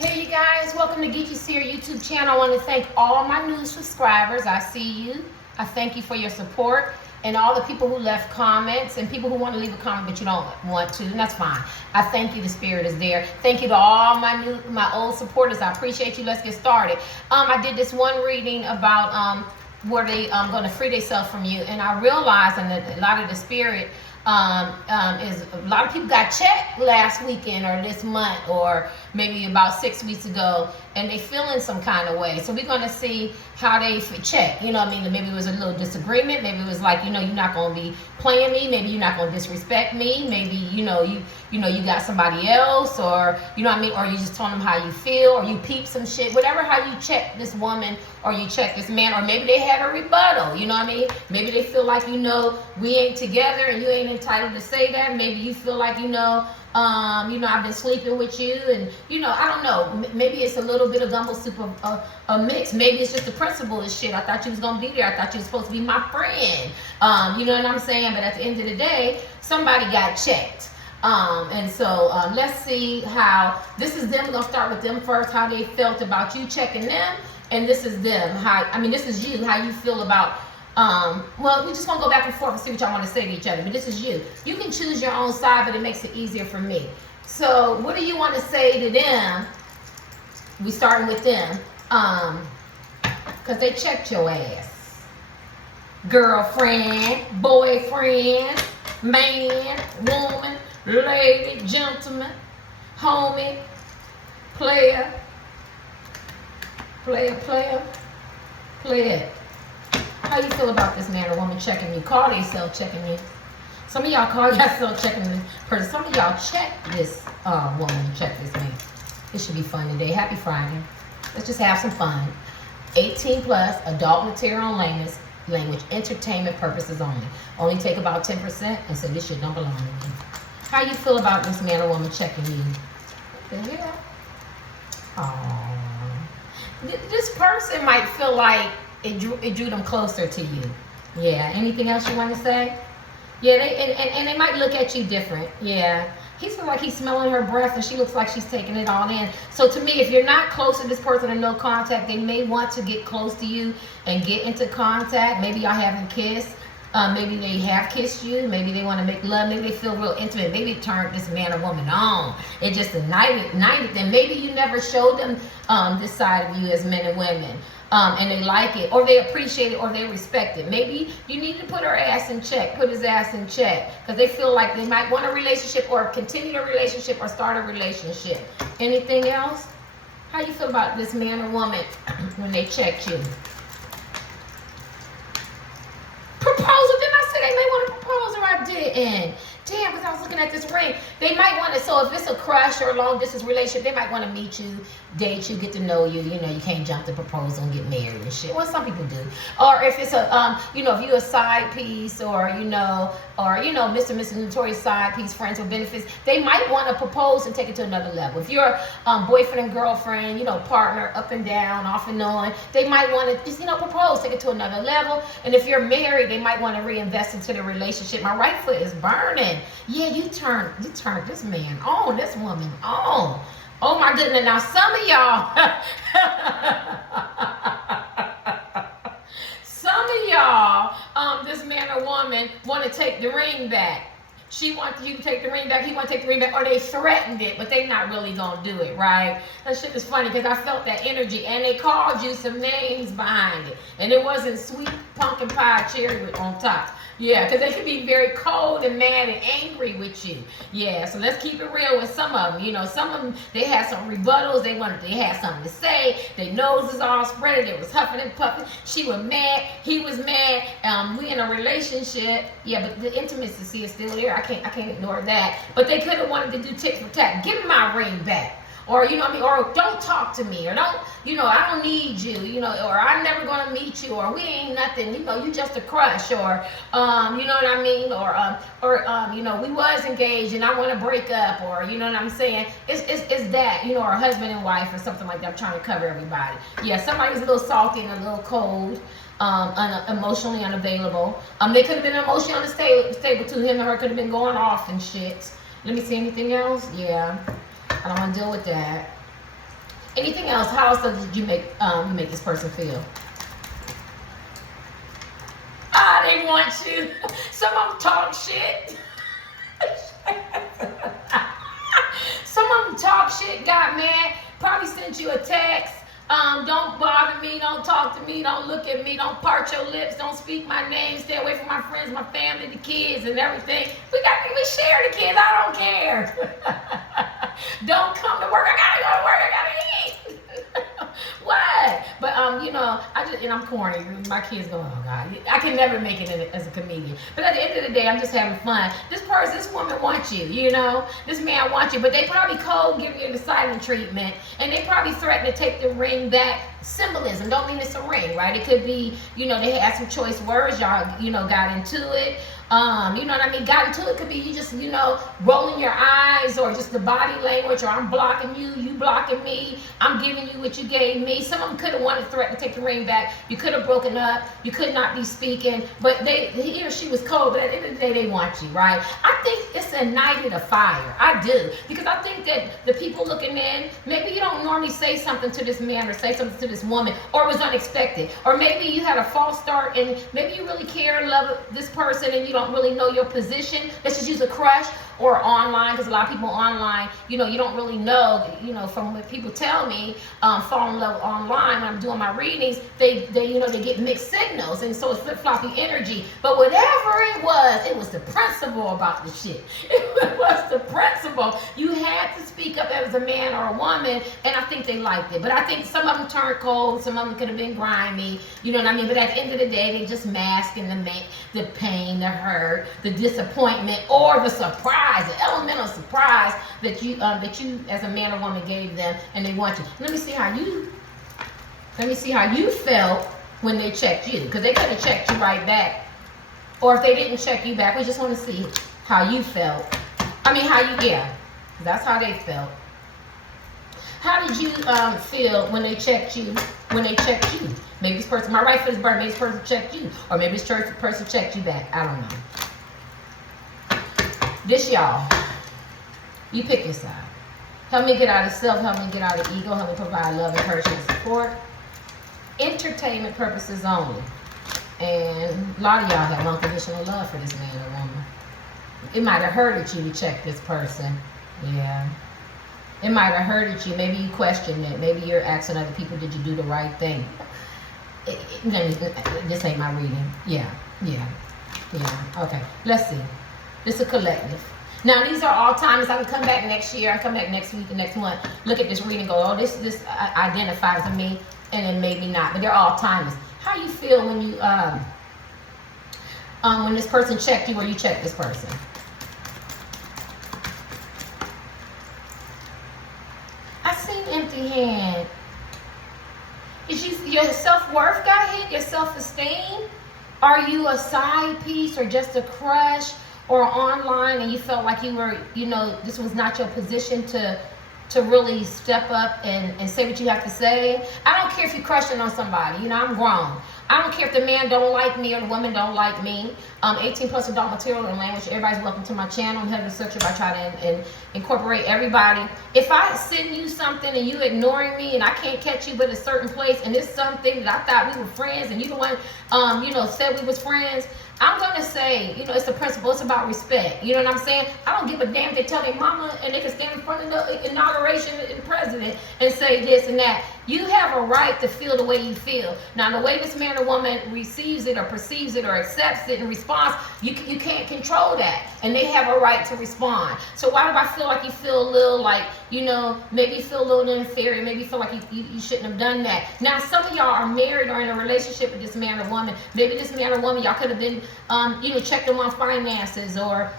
Hey you guys, welcome to Geeky's Here YouTube channel. I want to thank all my new subscribers. I see you. I thank you for your support, and all the people who left comments and people who want to leave a comment but you don't want to, and that's fine. I thank you. The spirit is there. Thank you to all my old supporters. I appreciate you. Let's get started. I did this one reading about where they going to free themselves from you, and I realized, and a lot of the spirit is a lot of people got checked last weekend or this month or maybe about 6 weeks ago, and they feeling some kind of way. So we're going to see how they check. You know what I mean? Maybe it was a little disagreement. Maybe it was like, you know, you're not going to be playing me. Maybe you're not going to disrespect me. Maybe, you got somebody else, or, you know what I mean? Or you just told them how you feel, or you peep some shit. Whatever, how you check this woman or you check this man, or maybe they had a rebuttal. You know what I mean? Maybe they feel like, we ain't together and you ain't entitled to say that. Maybe you feel like, I've been sleeping with you, and I don't know. Maybe it's a little bit of gumbo soup of a mix. Maybe it's just the principle of shit. I thought you was gonna be there. I thought you was supposed to be my friend. You know what I'm saying? But at the end of the day, somebody got checked. And so let's see how this is them. We're gonna start with them first. How they felt about you checking them, and this is them. This is you. How you feel about. Well, we just gonna go back and forth and see what y'all want to say to each other. But this is you. You can choose your own side, but it makes it easier for me. So, what do you want to say to them? We starting with them, cause they checked your ass. Girlfriend, boyfriend, man, woman, lady, gentleman, homie, player. How you feel about this man or woman checking you? Call themselves checking you. Some of y'all call yourself checking this person. Some of y'all check this woman, check this man. It should be fun today. Happy Friday. Let's just have some fun. 18 plus, adult material language, entertainment purposes only. Only take about 10%, and so this shit don't belong to me. How you feel about this man or woman checking you? What the hell? Aww. This person might feel like it drew them closer to you. Yeah. Anything else you want to say? Yeah. They might look at you different. Yeah. He feels like he's smelling her breath, and she looks like she's taking it all in. So to me, if you're not close to this person and no contact, they may want to get close to you and get into contact. Maybe y'all haven't kissed. Maybe they have kissed you. Maybe they want to make love. Maybe they feel real intimate. Maybe it turned this man or woman on. It just ignited them. Maybe you never showed them this side of you as men and women. And they like it, or they appreciate it, or they respect it. Maybe you need to put her ass in check, put his ass in check, because they feel like they might want a relationship, or continue a relationship, or start a relationship. Anything else? How you feel about this man or woman when they check you? Proposal? Didn't I say they may want to propose, or I didn't? Damn, because I was looking at this ring. They might want to, so if it's a crush or a long distance relationship, they might want to meet you, date you, get to know you. You can't jump the proposal and get married and shit. Well, some people do. Or if it's a, if you're a side piece, or, Mr. and Mrs. Notorious side piece, friends with benefits, they might want to propose and take it to another level. If you're boyfriend and girlfriend, partner, up and down, off and on, they might want to just, propose, take it to another level. And if you're married, they might want to reinvest into the relationship. My right foot is burning. Yeah, you turned this man on, this woman on. Oh my goodness. Now some of y'all, this man or woman want to take the ring back. She wants you to take the ring back. He want to take the ring back. Or they threatened it, but they not really going to do it, right? That shit is funny because I felt that energy. And they called you some names behind it. And it wasn't sweet pumpkin pie cherry on top. Yeah, because they can be very cold and mad and angry with you. Yeah, so let's keep it real with some of them. Some of them, they had some rebuttals. They had something to say. Their nose is all spread. They was huffing and puffing. She was mad. He was mad. We in a relationship. Yeah, but the intimacy is still there. I can't ignore that. But they could have wanted to do tit for tat. Give me my ring back. Or, or don't talk to me, or don't, I don't need you, or I'm never going to meet you, or we ain't nothing, you just a crush, or, you know what I mean, or we was engaged and I want to break up, or, you know what I'm saying, it's that, or husband and wife or something like that. I'm trying to cover everybody. Yeah, somebody's a little salty and a little cold, emotionally unavailable. They could have been emotionally unstable too. Him or her could have been going off and shit. Let me see anything else. Yeah. I don't want to deal with that. Anything else? How else did you make this person feel? Ah, they want you. Some of them talk shit. Some of them talk shit, got mad, probably sent you a text. Don't bother me, don't talk to me, don't look at me, don't part your lips, don't speak my name, stay away from my friends, my family, the kids, and everything. We share the kids, I don't care. Don't come to work, I gotta go to work, I gotta eat. What? But and I'm corny. My kids go, oh God, I can never make it as a comedian. But at the end of the day, I'm just having fun. This woman wants you, this man wants you, but they probably cold, giving you the silent treatment, and they probably threaten to take the ring back. Symbolism, don't mean it's a ring, right? It could be, they had some choice words, y'all, got into it. You know what I mean? Got into it could be you just, rolling your eyes, or just the body language, or I'm blocking you, you blocking me, I'm giving you what you gave me. Some of them could have wanted to threaten to take the ring back. You could have broken up. You could not be speaking, but he or she was cold, but at the end of the day, they want you, right? I think it's ignited a fire. I do. Because I think that the people looking in, maybe you don't normally say something to this man or say something to this woman, or it was unexpected. Or maybe you had a false start, and maybe you really care and love this person, and you don't really know your position. Let's just use a crush or online, because a lot of people online, you don't really know, from what people tell me, fall in love online. When I'm doing my readings, they get mixed signals, and so it's flip-floppy energy. But whatever it was the principle about the shit. It was the principle. You had to speak up as a man or a woman, and I think they liked it. But I think some of them turned cold, some of them could have been grimy, you know what I mean? But at the end of the day, they just masking the pain, the hurt, the disappointment, or the surprise, the elemental surprise that you as a man or woman gave them, and they want you. Let me see how you felt when they checked you, because they could have checked you right back, or if they didn't check you back, we just want to see how you felt. That's how they felt. How did you feel when they checked you? Maybe this person, my right foot is burnt, maybe this person checked you, or maybe this person checked you back. I don't know. This, y'all, you pick your side. Help me get out of self, help me get out of ego, help me provide love, encouragement, and support. Entertainment purposes only. And a lot of y'all have unconditional love for this man or woman. It might have hurted you to check this person. Yeah. It might have hurted you. Maybe you questioned it. Maybe you're asking other people, did you do the right thing? This ain't my reading. Yeah. Okay. Let's see. This is a collective. Now, these are all times. I can come back next year. I come back next week and next month. Look at this reading and go, oh, this identifies with me, and then maybe not. But they're all timers. How you feel when you when this person checked you, or you checked this person? I seen empty hand. Is your self-worth got hit? Your self-esteem? Are you a side piece, or just a crush, or online, and you felt like you were, this was not your position to really step up and say what you have to say? I don't care if you're crushing on somebody. I'm grown. I don't care if the man don't like me or the woman don't like me. 18 plus adult material and language. Everybody's welcome to my channel. I'm heterosexual. I try to incorporate everybody. If I send you something and you ignoring me, and I can't catch you but a certain place, and it's something that I thought we were friends, and you the one, said we was friends, I'm going to say, it's a principle. It's about respect. You know what I'm saying? I don't give a damn if they tell their mama, and they can stand in front of the inauguration of the president and say this and that. You have a right to feel the way you feel. Now, the way this man or woman receives it or perceives it or accepts it in response, you can't control that. And they have a right to respond. So why do I feel like you feel a little like, maybe you feel a little inferior. Maybe you feel like you shouldn't have done that. Now, some of y'all are married or in a relationship with this man or woman. Maybe this man or woman, y'all could have been, checked them on finances, or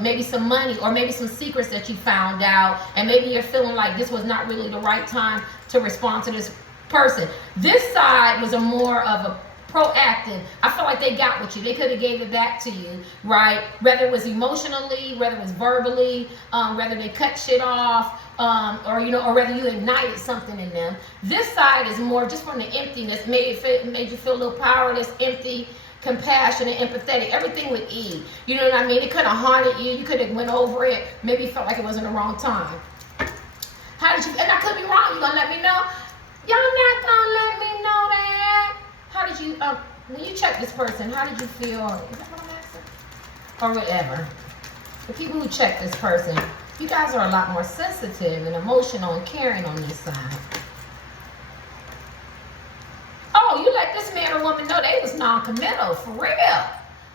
maybe some money, or maybe some secrets that you found out, and maybe you're feeling like this was not really the right time to respond to this person. This side was a more of a proactive. I feel like they got with you. They could have gave it back to you, right? Whether it was emotionally, whether it was verbally, whether they cut shit off, or whether you ignited something in them. This side is more just from the emptiness, made you feel a little powerless, empty, compassionate, empathetic, everything with E. You know what I mean? It could have haunted you. You could have went over it. Maybe you felt like it was in the wrong time. How did you, and I could be wrong, you gonna let me know? Y'all not gonna let me know that. How did you, when you check this person, how did you feel? Is that what I'm asking? Or whatever. The people who check this person, you guys are a lot more sensitive and emotional and caring on this side. Oh, you let this man or woman know they was non-committal, for real.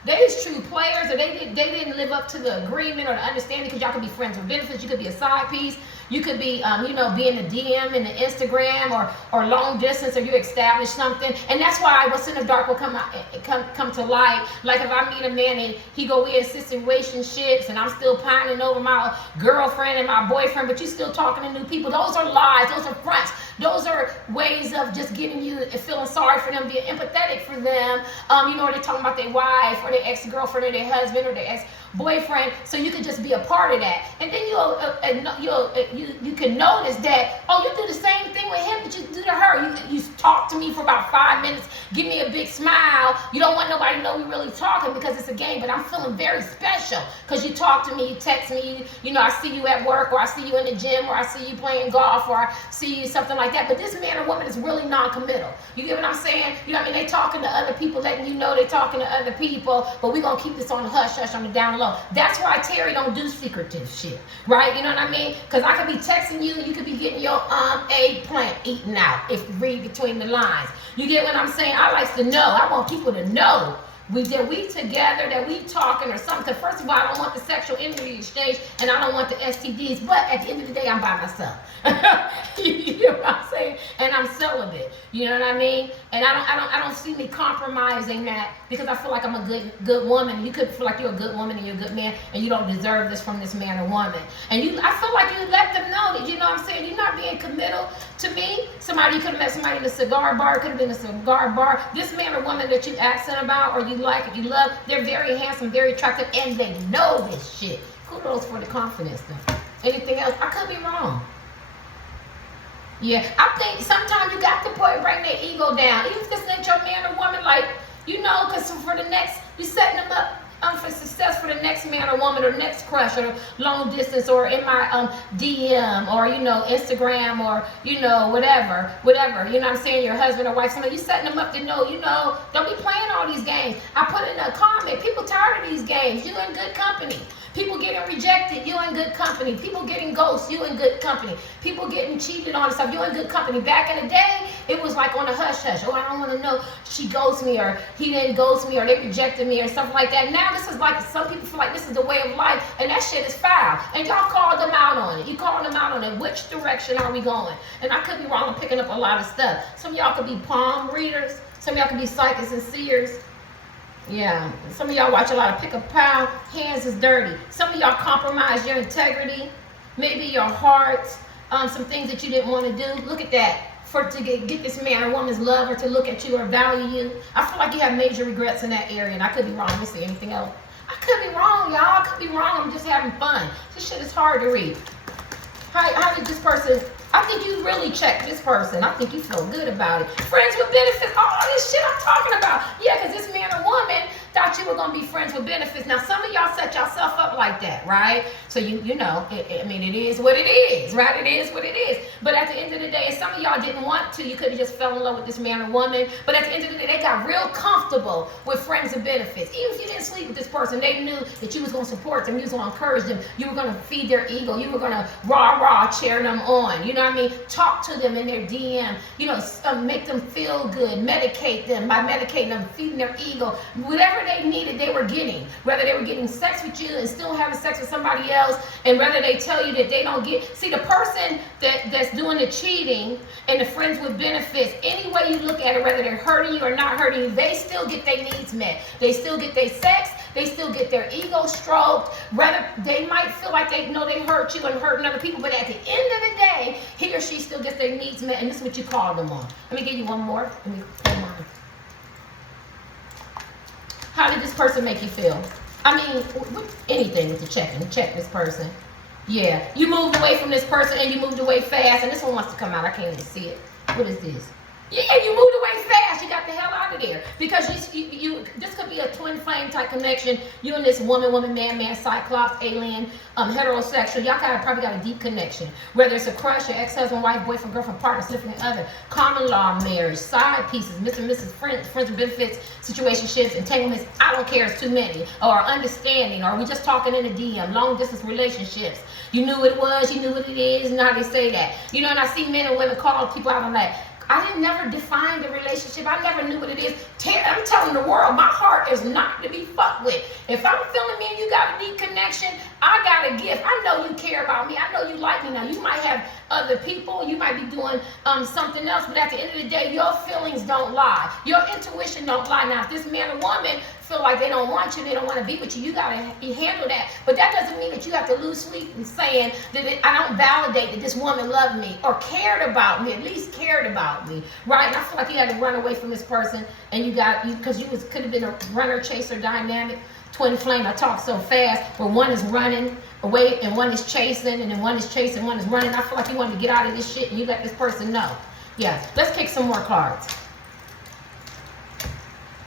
They was true players, or they didn't live up to the agreement or the understanding, because y'all could be friends with benefits. You could be a side piece. You could be, you know, be in the DM in the Instagram, or long distance, or you establish something. And that's why what's in the dark will come to light. Like if I meet a man and he go in situationships, and I'm still pining over my girlfriend and my boyfriend, but you still talking to new people. Those are lies. Those are fronts. Those are ways of just getting you and feeling sorry for them, being empathetic for them. You know, they're talking about their wife or their ex-girlfriend or their husband or their ex-boyfriend, so you can just be a part of that. And then you can notice that, oh, you do the same thing with him that you do to her. You talk to me for about 5 minutes, give me a big smile. You don't want nobody to know we really talking because it's a game, but I'm feeling very special because you talk to me, you text me, you know, I see you at work, or I see you in the gym, or I see you playing golf, or I see you something like that. But this man or woman is really non-committal. You get what I'm saying? You know what I mean? They talking to other people, letting you know they talking to other people, but we gonna keep this on the hush hush, on the down low. That's why Terry don't do secretive shit, right? You know what I mean? Because I could be texting you and you could be getting your eggplant eaten out if you read between the lines. You get what I'm saying? I like to know. I want people to know that we together, that we talking or something. Because first of all, I don't want the sexual energy exchange, and I don't want the STDs. But at the end of the day, I'm by myself. You know what I'm saying? And I'm celibate. You know what I mean? And I don't see me compromising that, because I feel like I'm a good woman. You could feel like you're a good woman and you're a good man, and you don't deserve this from this man or woman. And I feel like you let them know that, you know what I'm saying, you're not being committal to me. You could have met somebody in a cigar bar. It could have been a cigar bar. This man or woman that you asking about, or you like, or you love, they're very handsome, very attractive, and they know this shit. Kudos for the confidence though. Anything else? I could be wrong. Yeah, I think sometimes you got to bring their ego down. Even if this ain't your man or woman, like, you know, because for the next, you setting them up for success for the next man or woman, or next crush, or long distance, or in my DM, or, you know, Instagram, or, you know, whatever, you know what I'm saying, your husband or wife, somebody, you setting them up to know, you know, don't be playing all these games. I put in a comment, people tired of these games. You in good company. People getting rejected, you in good company. People getting ghosts, you in good company. People getting cheated on and stuff, you in good company. Back in the day, it was like on a hush hush. Oh, I don't want to know she ghosts me, or he didn't ghost me, or they rejected me, or stuff like that. Now this is like, some people feel like this is the way of life, and that shit is foul. And y'all called them out on it. You called them out on it. Which direction are we going? And I could be wrong, I'm picking up a lot of stuff. Some of y'all could be palm readers. Some of y'all could be psychics and seers. Yeah, some of y'all watch a lot of pick a pile, hands is dirty. Some of y'all compromise your integrity, maybe your heart, some things that you didn't want to do. Look at that. To get this man or woman's love, or to look at you or value you. I feel like you have major regrets in that area, and I could be wrong. Let me see anything else. I could be wrong, y'all. I could be wrong. I'm just having fun. This shit is hard to read. How did this person, I think you really checked this person. I think you feel good about it. Friends with benefits, all this shit I'm talking about. Yeah, because this man or woman thought you were going to be friends with benefits. Now, some of y'all set yourself up like that, right? So, you know, I mean, it is what it is, right? It is what it is. But at the end of the day, some of y'all didn't want to. You could have just fell in love with this man or woman. But at the end of the day, they got real comfortable with friends with benefits. Even if you didn't sleep with this person, they knew that you was going to support them. You was going to encourage them. You were going to feed their ego. You were going to rah-rah cheer them on. You know what I mean? Talk to them in their DM. You know, make them feel good. Medicate them. By medicating them, feeding their ego. Whatever they needed, they were getting. Whether they were getting sex with you and still having sex with somebody else, and whether they tell you that they don't get. See, the person that's doing the cheating and the friends with benefits, any way you look at it, whether they're hurting you or not hurting you, they still get their needs met. They still get their sex. They still get their ego stroked. Rather, they might feel like they know they hurt you and hurting other people, but at the end of the day, he or she still gets their needs met, and this is what you call them on. Let me give you one more. Let me play mine. How did this person make you feel? I mean, anything with the checking. Check this person. Yeah, you moved away from this person, and you moved away fast, and this one wants to come out. I can't even see it. What is this? Yeah, you moved away fast. You got the hell out of there. Because this could be a twin flame type connection. You and this woman, man, cyclops, alien, heterosexual. Y'all probably got a deep connection. Whether it's a crush, your ex-husband, wife, boyfriend, girlfriend, partner, significant other, common law marriage, side pieces, Mr. and Mrs. friends and benefits, situationships, entanglements. I don't care. It's too many. Or understanding. Or we just talking in a DM. Long distance relationships. You knew what it was. You knew what it is. And how they say that. You know, and I see men and women call people out on that. I didn't never define the relationship. I never knew what it is. I'm telling the world, my heart is not to be fucked with. If I'm feeling me and you got a deep connection, I got a gift. I know you care about me. I know you like me. Now, you might have other people. You might be doing something else. But at the end of the day, your feelings don't lie. Your intuition don't lie. Now, if this man or woman feel like they don't want you, they don't want to be with you, you got to handle that. But that doesn't mean that you have to lose sleep in saying that I don't validate that this woman loved me or cared about me, at least cared about me, right? And I feel like you had to run away from this person, and because you could have been a runner chaser dynamic. Twin flame, I talk so fast, where one is running away and one is chasing, and then one is chasing, one is running. I feel like you wanted to get out of this shit, and you let this person know. Yeah, let's kick some more cards.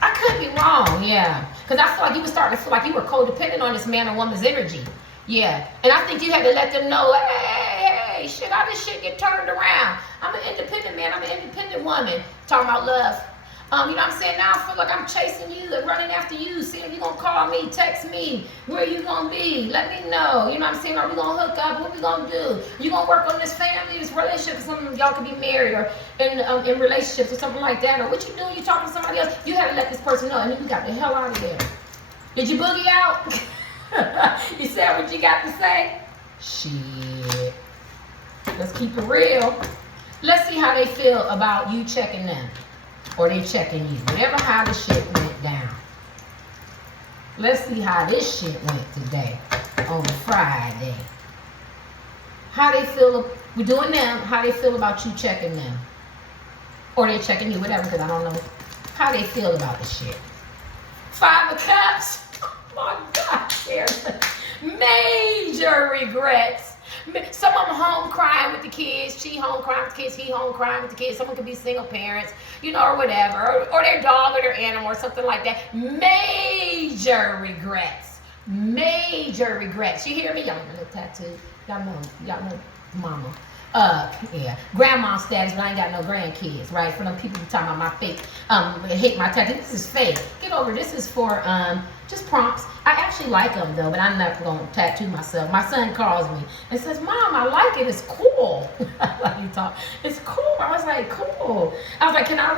I could be wrong, yeah. Because I feel like you were starting to feel like you were codependent on this man or woman's energy. Yeah. And I think you had to let them know, hey, shit, how this shit get turned around? I'm an independent man. I'm an independent woman. Talking about love. You know what I'm saying? Now I feel like I'm chasing you and running after you. See if you're going to call me, text me. Where you going to be? Let me know. You know what I'm saying? Are we going to hook up? What we going to do? You going to work on this family, this relationship? Some of y'all could be married or in relationships or something like that. Or what you doing? You talking to somebody else? You had to let this person know. And then you got the hell out of there. Did you boogie out? You said what you got to say? Shit. Let's keep it real. Let's see how they feel about you checking them. Or they checking you. Whatever how the shit went down. Let's see how this shit went today. On Friday. How they feel. We're doing them. How they feel about you checking them. Or they checking you. Whatever. Because I don't know how they feel about the shit. 5 of Cups. Oh my God. There's major regrets. Some of them home crying with the kids. She home crying with the kids. He home crying with the kids. Someone could be single parents, you know, or whatever. Or their dog or their animal or something like that. Major regrets. Major regrets. You hear me? Y'all know the tattoo. Y'all know mama. Yeah. Grandma status, but I ain't got no grandkids, right? For them people who talking about my fake, hate my tattoo. This is fake. Get over. This is for, just prompts. I actually like them though, but I'm not going to tattoo myself. My son calls me and says, Mom, I like it. It's cool. Like you talk. It's cool. I was like, cool. I was like, can I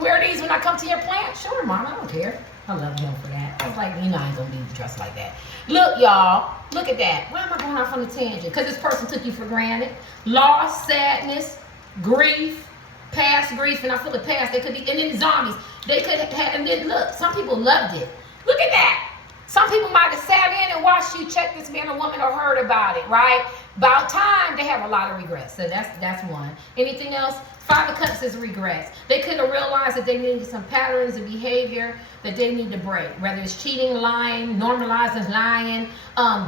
wear these when I come to your plant? Sure, Mom. I don't care. I love him for that. I was like, you know, I ain't going to be dressed like that. Look, y'all. Look at that. Why am I going off on a tangent? Because this person took you for granted. Loss, sadness, grief, past grief. And I feel the past. They could be, and then zombies. They could have, and then look, some people loved it. Look at that. Some people might have sat in and watched you check this man or woman or heard about it, right? About time, they have a lot of regrets. So that's one. Anything else? 5 of Cups is regrets. They could have realized that they needed some patterns of behavior that they need to break. Whether it's cheating, lying, normalizing lying,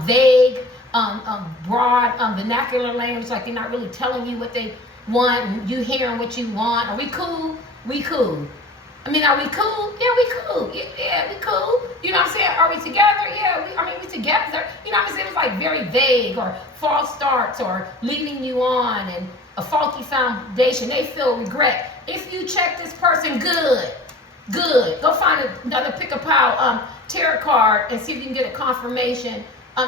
vague, broad, vernacular language, like they're not really telling you what they want and you hearing what you want. Are we cool? We cool. I mean, are we cool? Yeah, we cool. Yeah, we cool. You know what I'm saying? Are we together? Yeah, we together. You know what I'm saying? It was like very vague or false starts or leading you on and a faulty foundation. They feel regret. If you check this person, good. Go find another pick-a-pile tarot card and see if you can get a confirmation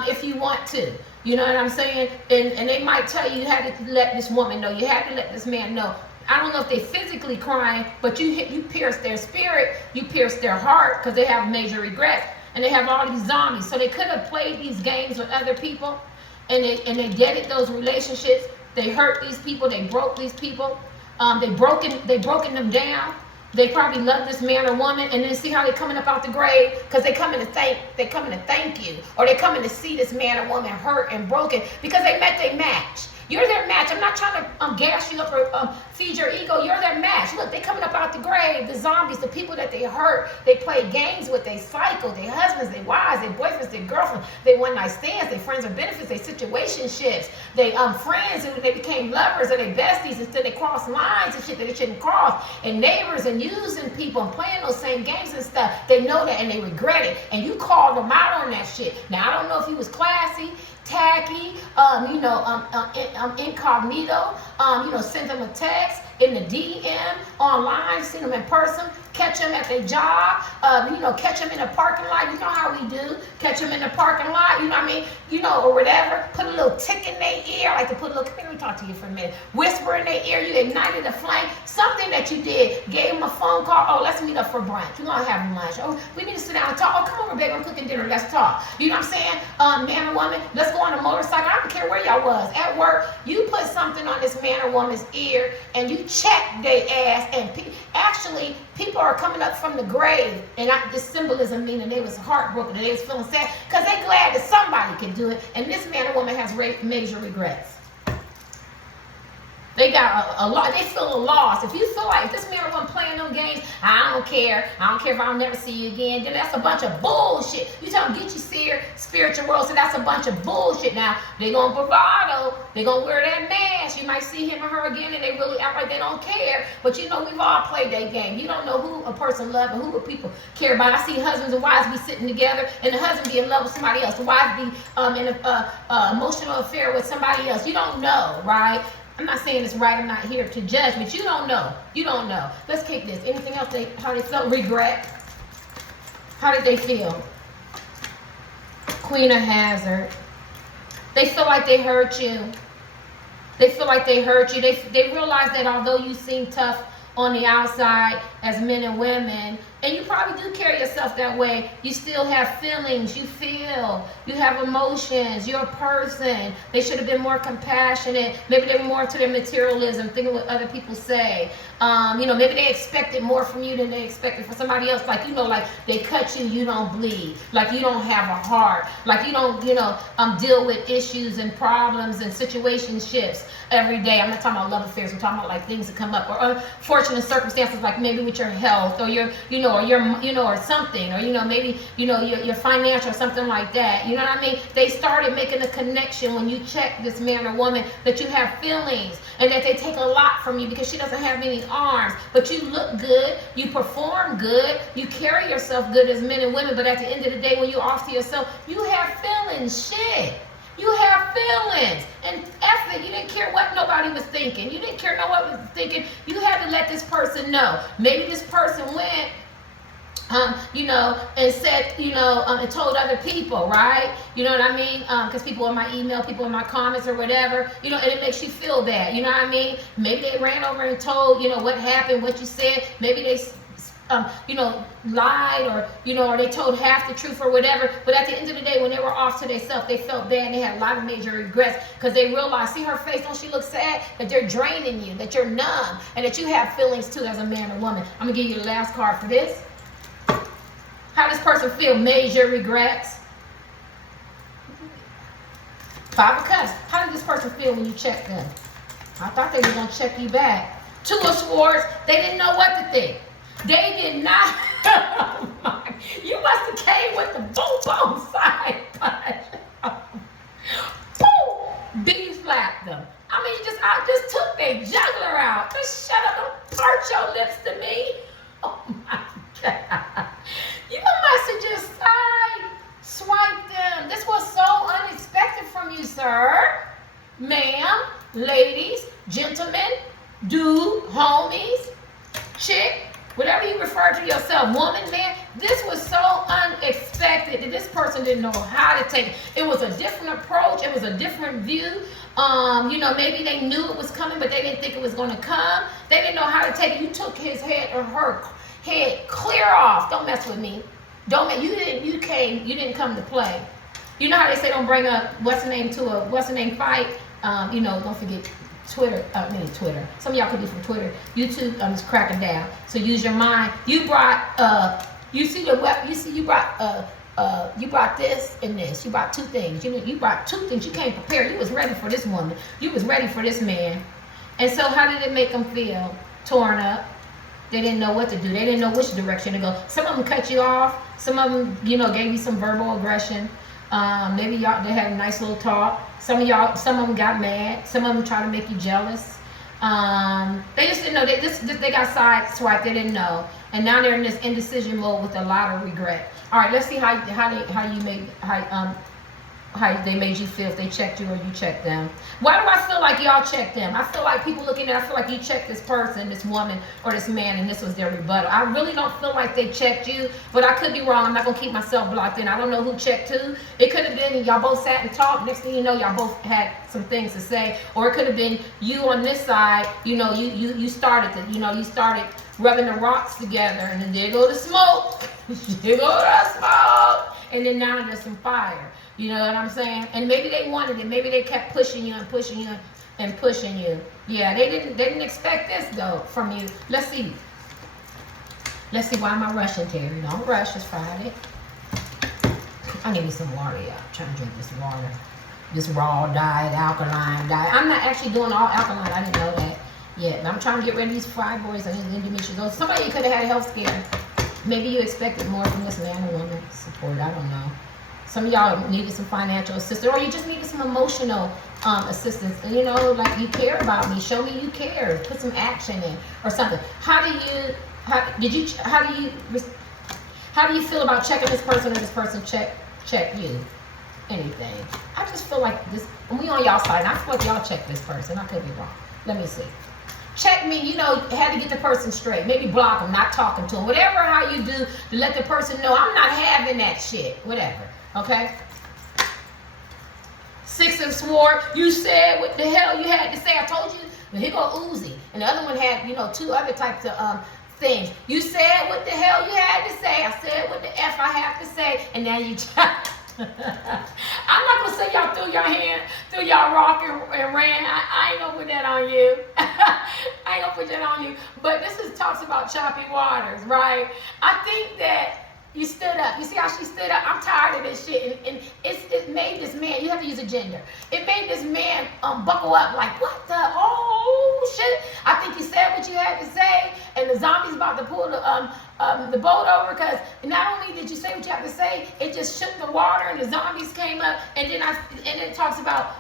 if you want to. You know what I'm saying? And they might tell you had to let this woman know. You had to let this man know. I don't know if they physically crying, but you pierce their spirit, you pierce their heart because they have major regrets and they have all these zombies. So they could have played these games with other people and they deaded those relationships. They hurt these people. They broke these people. They broken them down. They probably love this man or woman, and then see how they coming up out the grave because they coming to thank you, or they coming to see this man or woman hurt and broken because they met their match. You're their match. I'm not trying to gas you up or feed your ego. You're their match. Look, they coming up out the grave. The zombies, the people that they hurt, they play games with, they cycle, their husbands, their wives, their boyfriends, their girlfriends, they one-night stands, their friends or benefits, their situationships, they friends who they became lovers or they besties instead they cross lines and shit that they shouldn't cross, and neighbors and using people and playing those same games and stuff. They know that and they regret it. And you called them out on that shit. Now, I don't know if he was classy, tacky, incognito, send them a text in the DM, online, send them in person, catch them at their job, catch them in the parking lot. You know how we do, catch them in the parking lot, you know what I mean, or whatever, put a little tick in their ear, like to put a little, let me talk to you for a minute, whisper in their ear, you ignited a flame, something that you did, gave them a phone call, oh, let's meet up for brunch, we're gonna have lunch, oh, we need to sit down and talk, oh, come over, baby, I'm cooking dinner, let's talk, you know what I'm saying, man or woman, let's go on a motorcycle, I don't care where y'all was, at work, you put something on this man or woman's ear, and you check their ass, and actually, people are coming up from the grave, and this symbolism meaning they was heartbroken and they was feeling sad because they glad that somebody can do it, and this man or woman has major regrets. They got a lot. They feel lost. If you feel like if this man or woman playing them games, I don't care if I'll never see you again, then that's a bunch of bullshit. You tell them get you spiritual world, so that's a bunch of bullshit. Now they gonna bravado, they gonna wear that mask. You might see him or her again, and they really act like they don't care. But we've all played that game. You don't know who a person loves and who a people care about. I see husbands and wives be sitting together, and the husband be in love with somebody else. The wife be in an emotional affair with somebody else. You don't know, right? I'm not saying it's right. I'm not here to judge, but you don't know. You don't know. Let's kick this. Anything else? How they felt? Regret. How did they feel? Queen of Hazard. They feel like they hurt you. They feel like they hurt you. They realize that although you seem tough on the outside as men and women, and you probably do carry yourself that way, you still have feelings, you feel, you have emotions, you're a person. They should have been more compassionate. Maybe they were more into their materialism, thinking what other people say. Maybe they expected more from you than they expected from somebody else. Like, like they cut you, you don't bleed. Like you don't have a heart. Like you don't, deal with issues and problems and situationships every day. I'm not talking about love affairs. I'm talking about like things that come up or unfortunate circumstances, like maybe with your health or your, or something, or maybe your financial or something like that. You know what I mean? They started making a connection when you check this man or woman that you have feelings and that they take a lot from you because she doesn't have many arms, but you look good, you perform good, you carry yourself good as men and women. But at the end of the day, when you're off to yourself, you have feelings. Shit. You have feelings, and F it, you didn't care what nobody was thinking. You didn't care nobody was thinking. You had to let this person know. Maybe this person went, and said, and told other people, right? You know what I mean? Because people in my email, people in my comments or whatever, and it makes you feel bad. You know what I mean? Maybe they ran over and told, what happened, what you said. Maybe they lied or they told half the truth or whatever. But at the end of the day, when they were off to themselves, they felt bad and they had a lot of major regrets because they realized, see her face, don't she look sad? That they're draining you, that you're numb, and that you have feelings too as a man or woman. I'm going to give you the last card for this. How does this person feel? Major regrets. 5 of Cups. How did this person feel when you checked them? I thought they were going to check you back. 2 of Swords. They didn't know what to think. They did not. You must have came with the boom side punch. Boom! B slapped them. I just took their jugular out. Just shut up. Don't part your lips to me. Oh my God. You must have just side swiped them. This was so unexpected from you, sir. Ma'am, ladies, gentlemen, dude, homies, chick, whatever you refer to yourself, woman, man, this was so unexpected that this person didn't know how to take it. It was a different approach. It was a different view. Maybe they knew it was coming, but they didn't think it was going to come. They didn't know how to take it. You took his head or her head clear off. Don't mess with me. You didn't come to play. You know how they say don't bring up what's the name fight? Don't forget Twitter. Some of y'all could be from Twitter. YouTube is cracking down. So use your mind. You brought you brought you brought this and this. You brought two things. You brought two things. You came prepared. You was ready for this woman. You was ready for this man. And so how did it make them feel? Torn up. They didn't know what to do. They didn't know which direction to go. Some of them cut you off. Some of them, gave you some verbal aggression. Maybe they had a nice little talk. Some of them got mad. Some of them tried to make you jealous. They just didn't know. They got sideswiped. They didn't know. And now they're in this indecision mode with a lot of regret. All right, let's see how they made you feel if they checked you or you checked them. Why do I feel like y'all checked them? I feel like people looking at it, I feel like you checked this person, this woman, or this man, and this was their rebuttal. I really don't feel like they checked you, but I could be wrong. I'm not going to keep myself blocked in. I don't know who checked who. It could have been y'all both sat and talked. Next thing you know, y'all both had some things to say. Or it could have been you on this side, you started you started rubbing the rocks together, and then there go the smoke. There go the smoke. And then now there's some fire. You know what I'm saying? And maybe they wanted it. Maybe they kept pushing you and pushing you and pushing you. Yeah, they didn't expect this though from you. Let's see. Let's see, why am I rushing, Terry? Don't rush, it's Friday. I need me some water, y'all. I'm trying to drink this water. This raw diet, alkaline diet. I'm not actually doing all alkaline. I didn't know that yet. But I'm trying to get rid of these fried boys and these endometriosis. Somebody could have had health scare. Maybe you expected more from this man or woman support. I don't know. Some of y'all needed some financial assistance, or you just needed some emotional assistance. Like, you care about me. Show me you care. Put some action in or something. How do you feel about checking this person or this person check you? Anything. I just feel like this, when we on y'all side, I feel like y'all check this person. I could be wrong. Let me see. Check me, had to get the person straight. Maybe block them, not talking to them. Whatever how you do to let the person know, I'm not having that shit. Whatever. Okay? Six of Swords, you said what the hell you had to say. I told you. But here go Uzi. And the other one had, two other types of things. You said what the hell you had to say. I said what the F I have to say. And now you try. I'm not going to say y'all threw y'all rock and ran. I ain't going to put that on you. I ain't going to put that on you. But this talks about choppy waters, right? I think that you stood up. You see how she stood up? I'm tired of this shit. And it made this man, you have to use a gender. It made this man buckle up like, what the, oh shit. I think you said what you had to say. And the zombie's about to pull the boat over, because not only did you say what you have to say, it just shook the water and the zombies came up. And then it talks about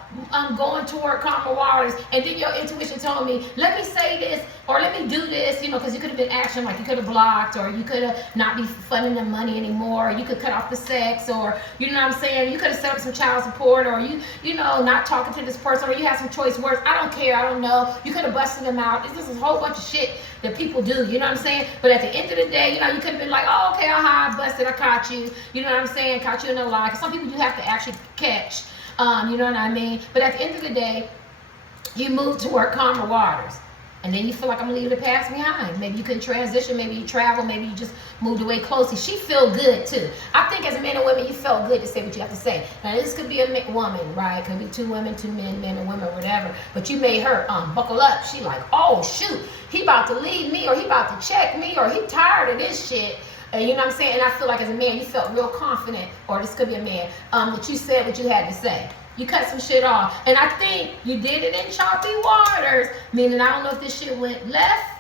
going toward calmer waters. And then your intuition told me, let me say this or let me do this, because you could have been action, like you could have blocked, or you could have not be funding the money anymore, or you could cut off the sex, or you know what I'm saying, you could have set up some child support, or you not talking to this person, or you have some choice words. I don't care, I don't know. You could have busted them out. It's just a whole bunch of shit that people do, you know what I'm saying? But at the end of the day, you could have been like, oh, okay, I busted, I caught you, you know what I'm saying? Caught you in a lie. Because some people you have to actually catch, you know what I mean? But at the end of the day, you move toward calmer waters. And then you feel like I'm leaving the past behind. Maybe you couldn't transition, maybe you travel, maybe you just moved away closely. She feel good too. I think as men and women, you felt good to say what you have to say. Now this could be a woman, right? Could be two women, two men, men and women, whatever. But you made her buckle up. She like, oh shoot, he about to leave me, or he about to check me, or he tired of this shit. You know what I'm saying? And I feel like as a man, you felt real confident, or this could be a man, that you said what you had to say. You cut some shit off. And I think you did it in choppy waters. Meaning, I don't know if this shit went left,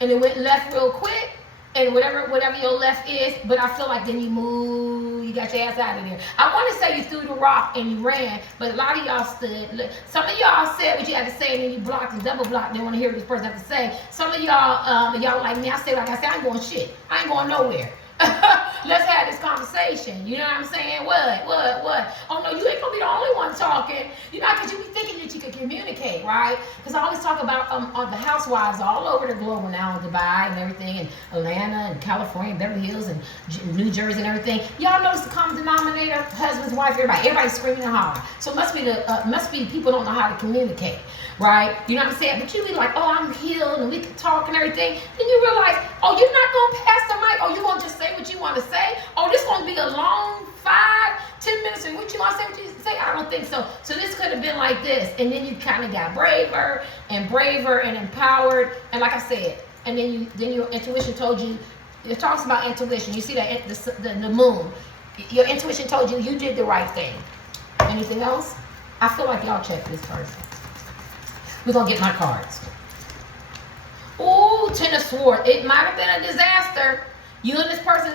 and it went left real quick, and whatever your left is, but I feel like then you move, you got your ass out of there. I want to say you threw the rock and you ran, but a lot of y'all stood. Some of y'all said what you had to say, and then you blocked and double blocked. They want to hear what this person has to say. Some of y'all, y'all like me, I said, like I said, I ain't going shit. I ain't going nowhere. Let's have this conversation. You know what I'm saying? What? Oh no, you ain't gonna be the only one talking. Because you be thinking that you can communicate, right? Because I always talk about on the housewives all over the globe now, in Dubai and everything, and Atlanta and California, Beverly Hills and New Jersey and everything. Y'all notice the common denominator: husbands, wife, everybody screaming and hollering. So it must be people don't know how to communicate, right? You know what I'm saying? But you be like, oh, I'm healed and we can talk and everything. Then you realize, oh, you're not gonna pass the mic. Oh, you're gonna just say what you want to say. Oh, this gonna be a long 5-10 minutes, and what you want to say, what you say? I don't think so. So this could have been like this, and then you kind of got braver and empowered, and like I said, and then your intuition told you. It talks about intuition. You see that the moon. Your intuition told you you did the right thing. Anything else? I feel like y'all check this person. We're going to get my cards. Ooh, Ten of Swords. It might have been a disaster. You and this person,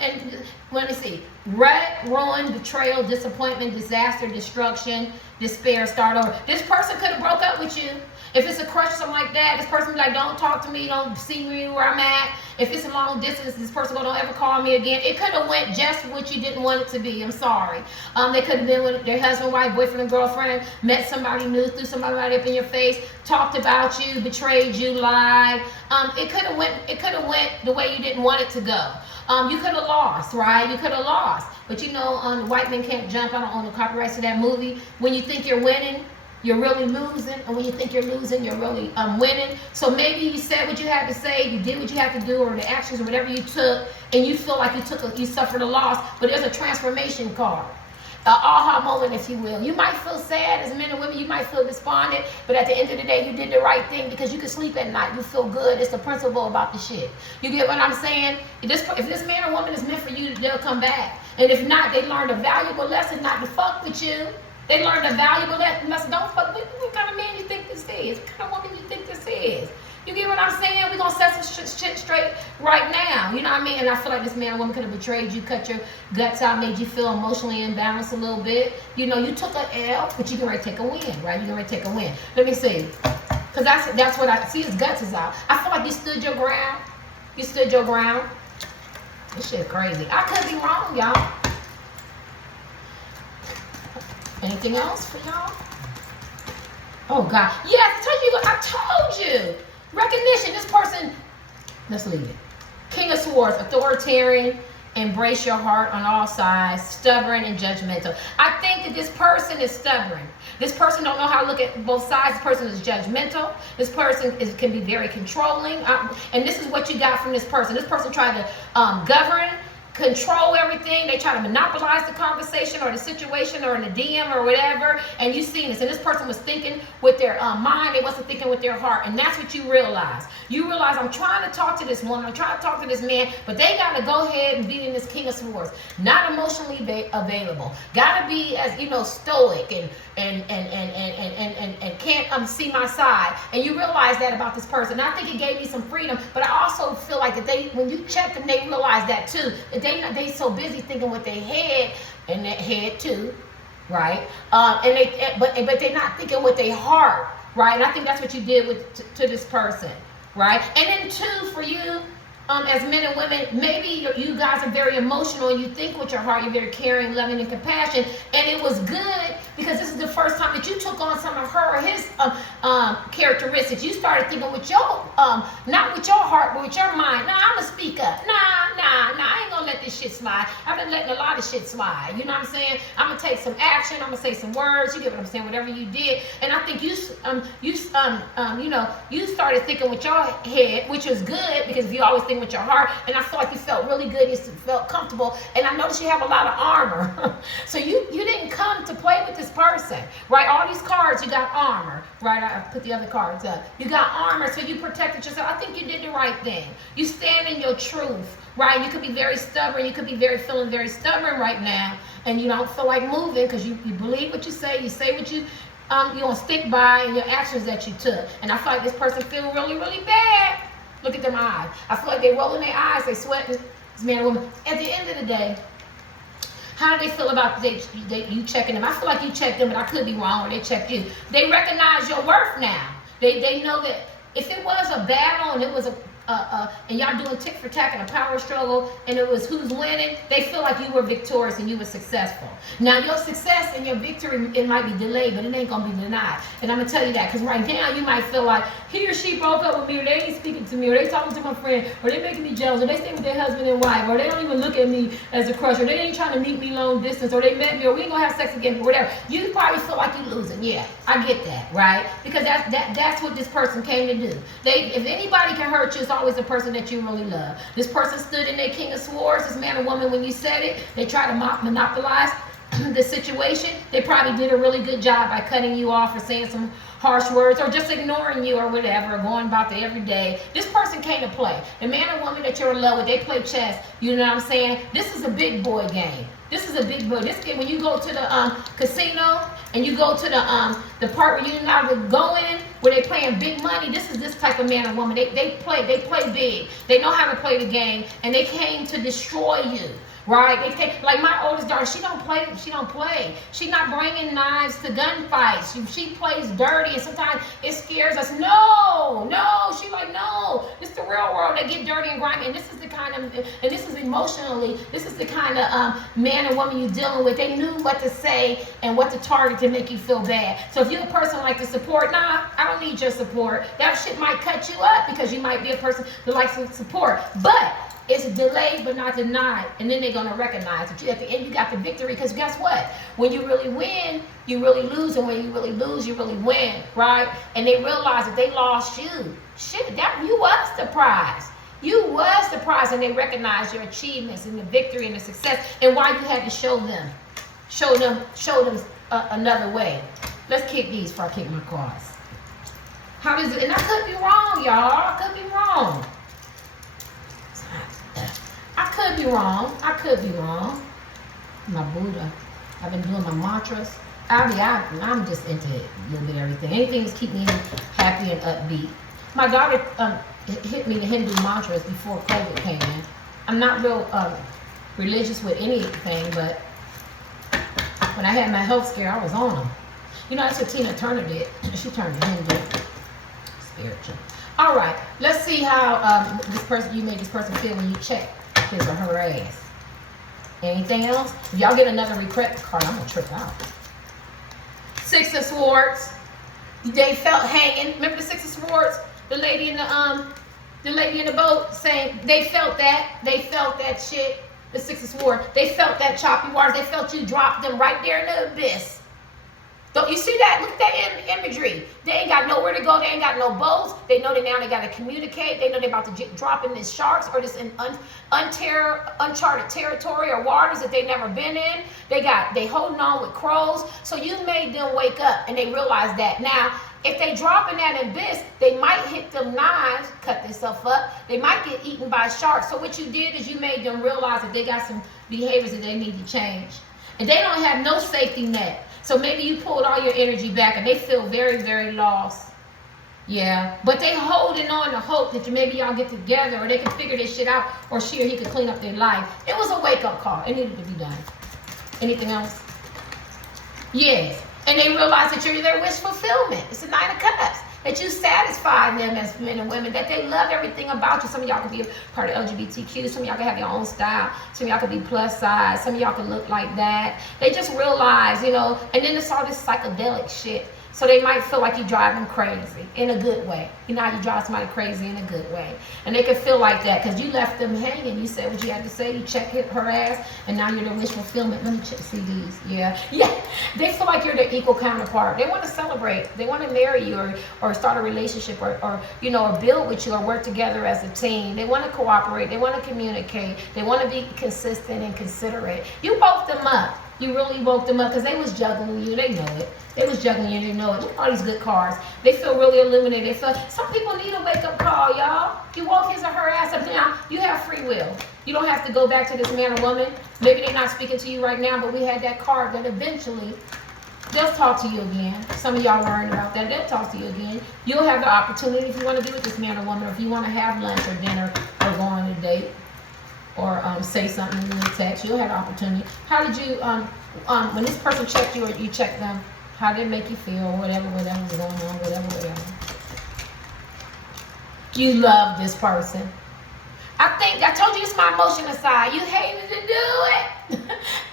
and let me see. Wreck, ruin, betrayal, disappointment, disaster, destruction, despair, start over. This person could have broke up with you. If it's a crush or something like that, this person be like, don't talk to me, don't see me where I'm at. If it's a long distance, this person go, don't ever call me again. It could have went just what you didn't want it to be. I'm sorry. They could have been with their husband, wife, boyfriend, and girlfriend, met somebody new, threw somebody right up in your face, talked about you, betrayed you, lied. It could have went the way you didn't want it to go. You could have lost, right? You could have lost. But you know, White Men Can't Jump, I don't own the copyrights to that movie. When you think you're winning, you're really losing, and when you think you're losing, you're really winning. So maybe you said what you had to say, you did what you had to do, or the actions or whatever you took, and you feel like you suffered a loss. But there's a transformation card, an aha moment, if you will. You might feel sad as men and women. You might feel despondent, but at the end of the day, you did the right thing because you can sleep at night. You feel good. It's the principle about the shit. You get what I'm saying? If this man or woman is meant for you, they'll come back. And if not, they learned a valuable lesson not to fuck with you. They learned a valuable lesson. Don't fuck with what kind of man you think this is? What kind of woman you think this is? You get what I'm saying? We're going to set some shit straight right now. You know what I mean? And I feel like this man or woman could have betrayed you, cut your guts out, made you feel emotionally imbalanced a little bit. You know, you took an L, but you can already take a win, right? You can already take a win. Let me see. Because that's what I see. His guts is out. I feel like you stood your ground. You stood your ground. This shit crazy. I could be wrong, y'all. Anything else for y'all? Oh, God. Yes, I told you. Recognition. This person, let's leave it. King of Swords, authoritarian, embrace your heart on all sides, stubborn and judgmental. I think that this person is stubborn. This person don't know how to look at both sides. This person is judgmental. This person can be very controlling. And this is what you got from this person. This person tried to govern, control everything. They try to monopolize the conversation or the situation or in the DM or whatever, and you seen this. And this person was thinking with their mind. They wasn't thinking with their heart, and that's what you realize. You realize, I'm trying to talk to this woman, I'm trying to talk to this man, but they got to go ahead and be in this King of Swords. Not emotionally available. Got to be, as you know, stoic and can't see my side. And you realize that about this person. And I think it gave me some freedom, but I also feel like that when you check them, they realize that too. That they so busy thinking with their head, and their head too, right? But they're not thinking with their heart, right? And I think that's what you did to this person, right? And then two, for you, as men and women, maybe you guys are very emotional and you think with your heart, you're very caring, loving, and compassion. And it was good because this is the first time that you took on some of her or his characteristics. You started thinking with your, not with your heart, but with your mind. Nah, I'm going to speak up. Nah, I ain't going to let this shit slide. I've been letting a lot of shit slide. You know what I'm saying? I'm going to take some action. I'm going to say some words. You get what I'm saying? Whatever you did. And I think you started thinking with your head, which was good because if you always think with your heart, and I felt like you felt really good, you felt comfortable, and I noticed you have a lot of armor. So you didn't come to play with this person, right? All these cards, you got armor, right? I put the other cards up. You got armor, so you protected yourself. I think you did the right thing. You stand in your truth, right? You could be very stubborn. You could be feeling very stubborn right now, and you don't feel like moving because you believe what you say what you you're gonna stick by in your actions that you took. And I feel like this person feel really, really bad. Look at them eyes. I feel like they rolling their eyes, they sweating. This man or woman. At the end of the day, how do they feel about you checking them? I feel like you checked them, but I could be wrong, or they checked you. They recognize your worth now. They know that if it was a battle and it was and y'all doing tick for tack and a power struggle, and it was who's winning, they feel like you were victorious and you were successful. Now your success and your victory, it might be delayed, but it ain't gonna be denied. And I'm gonna tell you that because right now you might feel like he or she broke up with me, or they ain't speaking to me, or they talking to my friend, or they making me jealous, or they stay with their husband and wife, or they don't even look at me as a crush, or they ain't trying to meet me long distance, or they met me, or we ain't gonna have sex again, or whatever. You probably feel like you're losing. Yeah, I get that, right? Because that's what this person came to do. If anybody can hurt you, it's always the person that you really love. This person stood in their King of Swords, this man or woman, when you said it, they try to monopolize the situation, they probably did a really good job by cutting you off or saying some harsh words or just ignoring you or whatever, or going about their everyday. This person came to play. The man or woman that you're in love with, they play chess. You know what I'm saying? This is a big boy game. This is a big boy. This game, when you go to the casino and you go to the part where you're not going, where they playing big money, this is this type of man or woman. They play big. They know how to play the game, and they came to destroy you. Right? They take, like my oldest daughter, she don't play. She's not bringing knives to gunfights. She plays dirty, and sometimes it scares us. No. She's like, no. This is the real world. They get dirty and grimy, and this is the kind of, and this is emotionally, this is the kind of man and woman you're dealing with. They knew what to say and what to target to make you feel bad. So if you're a person like to support, nah, I don't need your support. That shit might cut you up because you might be a person that likes to support. But it's delayed but not denied, and then they're going to recognize that at the end you got the victory, because guess what? When you really win, you really lose, and when you really lose, you really win, right? And they realize that they lost you. Shit, that you was the prize. You was the prize, and they recognize your achievements and the victory and the success, and why you had to show them another way. Let's kick these before I kick my cards. How does it? And I could be wrong, y'all. I could be wrong. I could be wrong. My Buddha. I've been doing my mantras. I'm just into a little bit of everything. Anything that's keep me happy and upbeat. My daughter hit me the Hindu mantras before COVID came in. I'm not real religious with anything, but when I had my health scare, I was on them. You know, that's what Tina Turner did. She turned to Hindu. Spiritual. All right, let's see how you made this person feel when you check his or her ass. Anything else? If y'all get another regret card, I'm gonna trip out. Six of Swords. They felt hanging. Remember the Six of Swords? The lady in the boat saying they felt that. They felt that shit. The Six of Swords. They felt that choppy waters. They felt you drop them right there in the abyss. Don't you see that? Look at that imagery. They ain't got nowhere to go. They ain't got no boats. They know that now they got to communicate. They know they're about to drop in these sharks or this uncharted territory or waters that they've never been in. They holding on with crows. So you made them wake up, and they realize that. Now, if they drop in that abyss, they might hit them knives, cut themselves up. They might get eaten by sharks. So what you did is you made them realize that they got some behaviors that they need to change. And they don't have no safety net. So maybe you pulled all your energy back, and they feel very, very lost. Yeah, but they holding on to hope that maybe y'all get together, or they can figure this shit out, or she or he could clean up their life. It was a wake-up call. It needed to be done. Anything else? Yes. And they realize that you're their wish fulfillment. It's the Nine of Cups. That you satisfy them as men and women, that they love everything about you. Some of y'all could be a part of LGBTQ. Some of y'all can have your own style. Some of y'all could be plus size. Some of y'all can look like that. They just realize, you know, and then it's all this psychedelic shit. So they might feel like you drive them crazy in a good way. You know how you drive somebody crazy in a good way. And they can feel like that because you left them hanging. You said what you had to say. You checked her ass, and now you're the wish fulfillment. Let me see these. Yeah. They feel like you're their equal counterpart. They want to celebrate. They want to marry you or start a relationship or you know, or build with you or work together as a team. They want to cooperate. They want to communicate. They want to be consistent and considerate. You woke them up. You really woke them up because they was juggling you. They know it. They was juggling you. They know it. Look at all these good cards. They feel really illuminated. They feel. Some people need a wake-up call, y'all. You woke his or her ass up. Now, you have free will. You don't have to go back to this man or woman. Maybe they're not speaking to you right now, but we had that card that eventually they'll talk to you again. Some of y'all learned about that. They'll talk to you again. You'll have the opportunity if you want to be with this man or woman, or if you want to have lunch or dinner or go on a date. Or say something in the text, you'll have the opportunity. How did you, when this person checked you or you checked them, how did it make you feel? Whatever was going on, whatever. You love this person. I told you it's my emotional side. You hated to do it.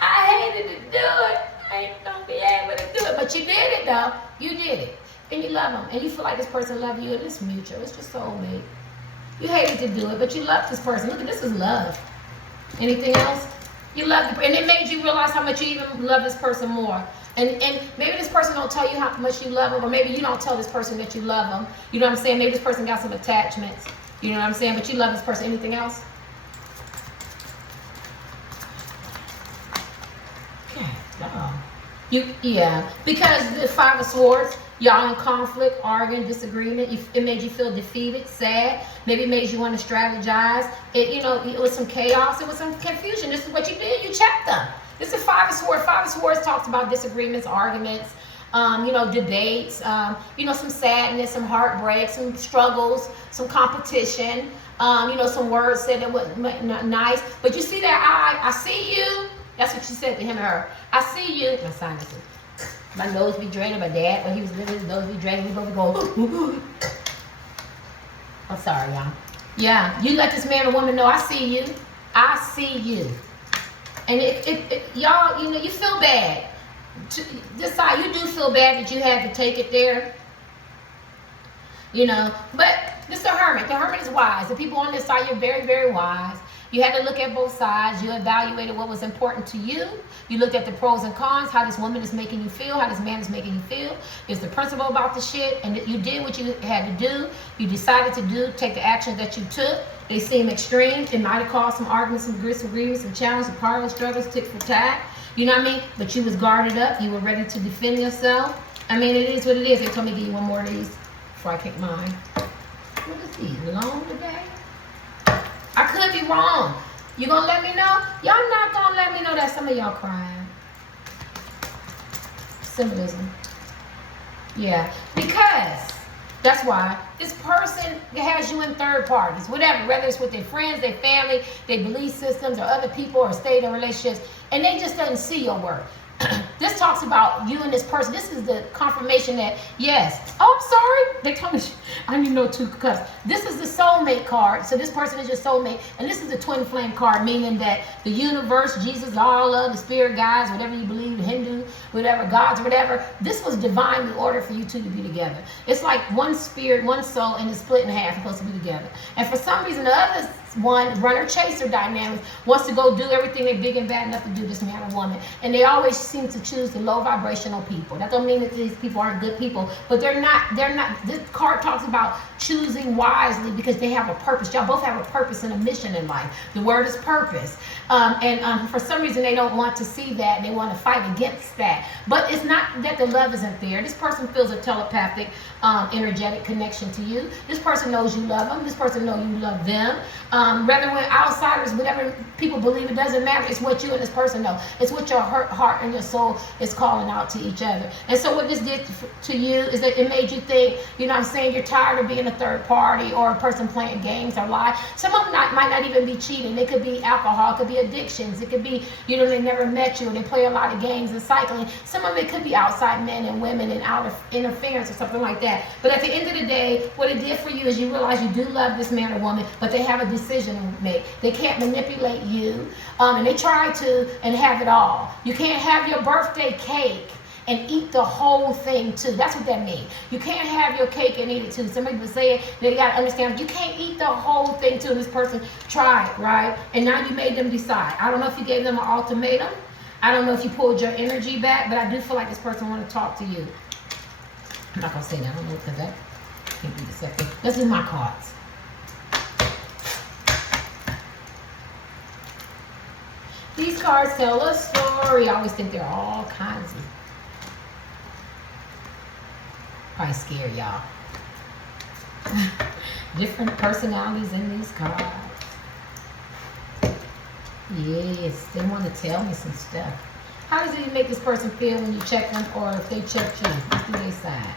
I hated to do it. I ain't gonna be able to do it. But you did it though. You did it. And you love them. And you feel like this person loves you, and it's mutual. It's just soulmate. You hated to do it, but you love this person. Look at this is love. Anything else? You love, and it made you realize how much you even love this person more. And maybe this person don't tell you how much you love them, or maybe you don't tell this person that you love them. You know what I'm saying? Maybe this person got some attachments. You know what I'm saying? But you love this person. Anything else? God, Yeah, because the Five of Swords, y'all in conflict, arguing, disagreement. It made you feel defeated, sad. Maybe it made you want to strategize. It was some chaos. It was some confusion. This is what you did. You checked them. This is Five of Swords. Five of Swords talks about disagreements, arguments, debates, some sadness, some heartbreak, some struggles, some competition, some words said that was not nice. But you see that I see you. That's what she said to him or her. I see you. My sinuses. My nose be draining. My dad, when he was living, his nose be draining. He both go. I'm sorry, y'all. Yeah, you let this man or woman know I see you. I see you. And y'all, you feel bad. Decide you do feel bad that you had to take it there. But this is the Hermit. The Hermit is wise. The people on this side, you're very, very wise. You had to look at both sides. You evaluated what was important to you. You looked at the pros and cons, how this woman is making you feel, how this man is making you feel. Is the principle about the shit, and you did what you had to do. You decided to take the action that you took. They seem extreme. It might have caused some arguments, some disagreements, some challenges, some power struggles, tit for tat. You know what I mean? But you was guarded up. You were ready to defend yourself. I mean, it is what it is. They told me to give you one more of these before I kick mine. What is these? Long today? I could be wrong. You gonna let me know? Y'all not gonna let me know that some of y'all crying. Symbolism. Yeah, because that's why this person has you in third parties, whatever, whether it's with their friends, their family, their belief systems, or other people, or stay in relationships, and they just doesn't see your work. This talks about you and this person. This is the confirmation that, yes. Oh, I'm sorry. They told me I didn't know 2 cups. This is the soulmate card. So this person is your soulmate. And this is the twin flame card, meaning that the universe, Jesus, all of the spirit guides, whatever you believe, Hindu, whatever, gods, whatever. This was divinely ordered for you two to be together. It's like one spirit, one soul, and it's split in half, supposed to be together. And for some reason, the other one, runner-chaser dynamic, wants to go do everything they're big and bad enough to do, this man or woman. And they always seem to choose the low vibrational people. That don't mean that these people aren't good people, but they're not, this card talks about choosing wisely because they have a purpose. Y'all both have a purpose and a mission in life. The word is purpose. For some reason, they don't want to see that. They want to fight against that. But it's not that the love isn't there. This person feels a telepathic, energetic connection to you. This person knows you love them. This person knows you love them. Rather when outsiders, whatever people believe, it doesn't matter. It's what you and this person know. It's what your heart and your soul is calling out to each other. And so what this did to you is that it made you think, you know what I'm saying, you're tired of being a third party or a person playing games or lie. Some of them might not even be cheating. It could be alcohol. It could be addictions. It could be, they never met you and they play a lot of games and cycling. Some of it could be outside men and women and out of interference or something like that. But at the end of the day, what it did for you is you realize you do love this man or woman, but they have a decision to make. They can't manipulate you, and they try to and have it all. You can't have your birthday cake and eat the whole thing too. That's what that means. You can't have your cake and eat it too. Some people say they got to understand you can't eat the whole thing too. This person tried, right? And now you made them decide. I don't know if you gave them an ultimatum. I don't know if you pulled your energy back, but I do feel like this person want to talk to you. I'm not going to say that. I don't know because that can't be deceptive. This is my cards. These cards tell a story. I always think they're all kinds of... Probably scare y'all. Different personalities in these cards. Yes, they want to tell me some stuff. How does it make this person feel when you check them or if they check you? Let's do their side.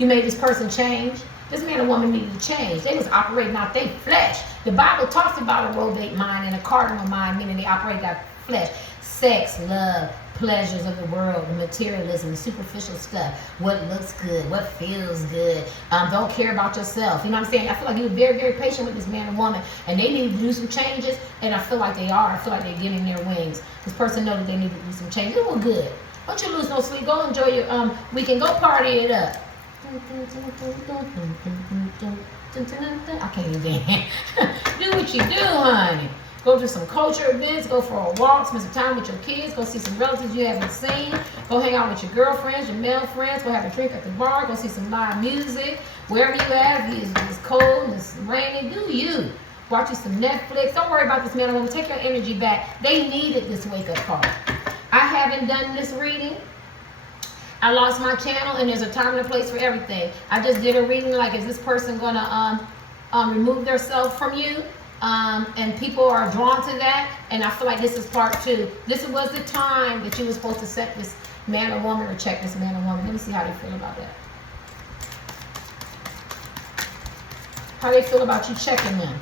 You made this person change. This man or woman needed to change. They was operating out their flesh. The Bible talks about a robate mind and a cardinal mind, meaning they operate out flesh. Sex, love, pleasures of the world, materialism, superficial stuff, what looks good, what feels good, don't care about yourself. You know what I'm saying? I feel like you're very, very patient with this man and woman, and they need to do some changes, and I feel like they are. I feel like they're getting their wings. This person knows that they need to do some changes. It was good. Don't you lose no sleep. Go enjoy your weekend. Go party it up. I can't even dance. Do what you do, honey. Go to some culture events, go for a walk, spend some time with your kids, go see some relatives you haven't seen, go hang out with your girlfriends, your male friends, go have a drink at the bar, go see some live music, wherever you at, if it's cold and it's rainy, do you. Watch you some Netflix. Don't worry about this man or woman. Take your energy back. They needed this wake-up call. I haven't done this reading. I lost my channel, and there's a time and a place for everything. I just did a reading like, is this person gonna remove themselves from you? And people are drawn to that, and I feel like this is part 2. This was the time that you were supposed to set this man or woman, or check this man or woman. Let me see how they feel about that. How they feel about you checking them.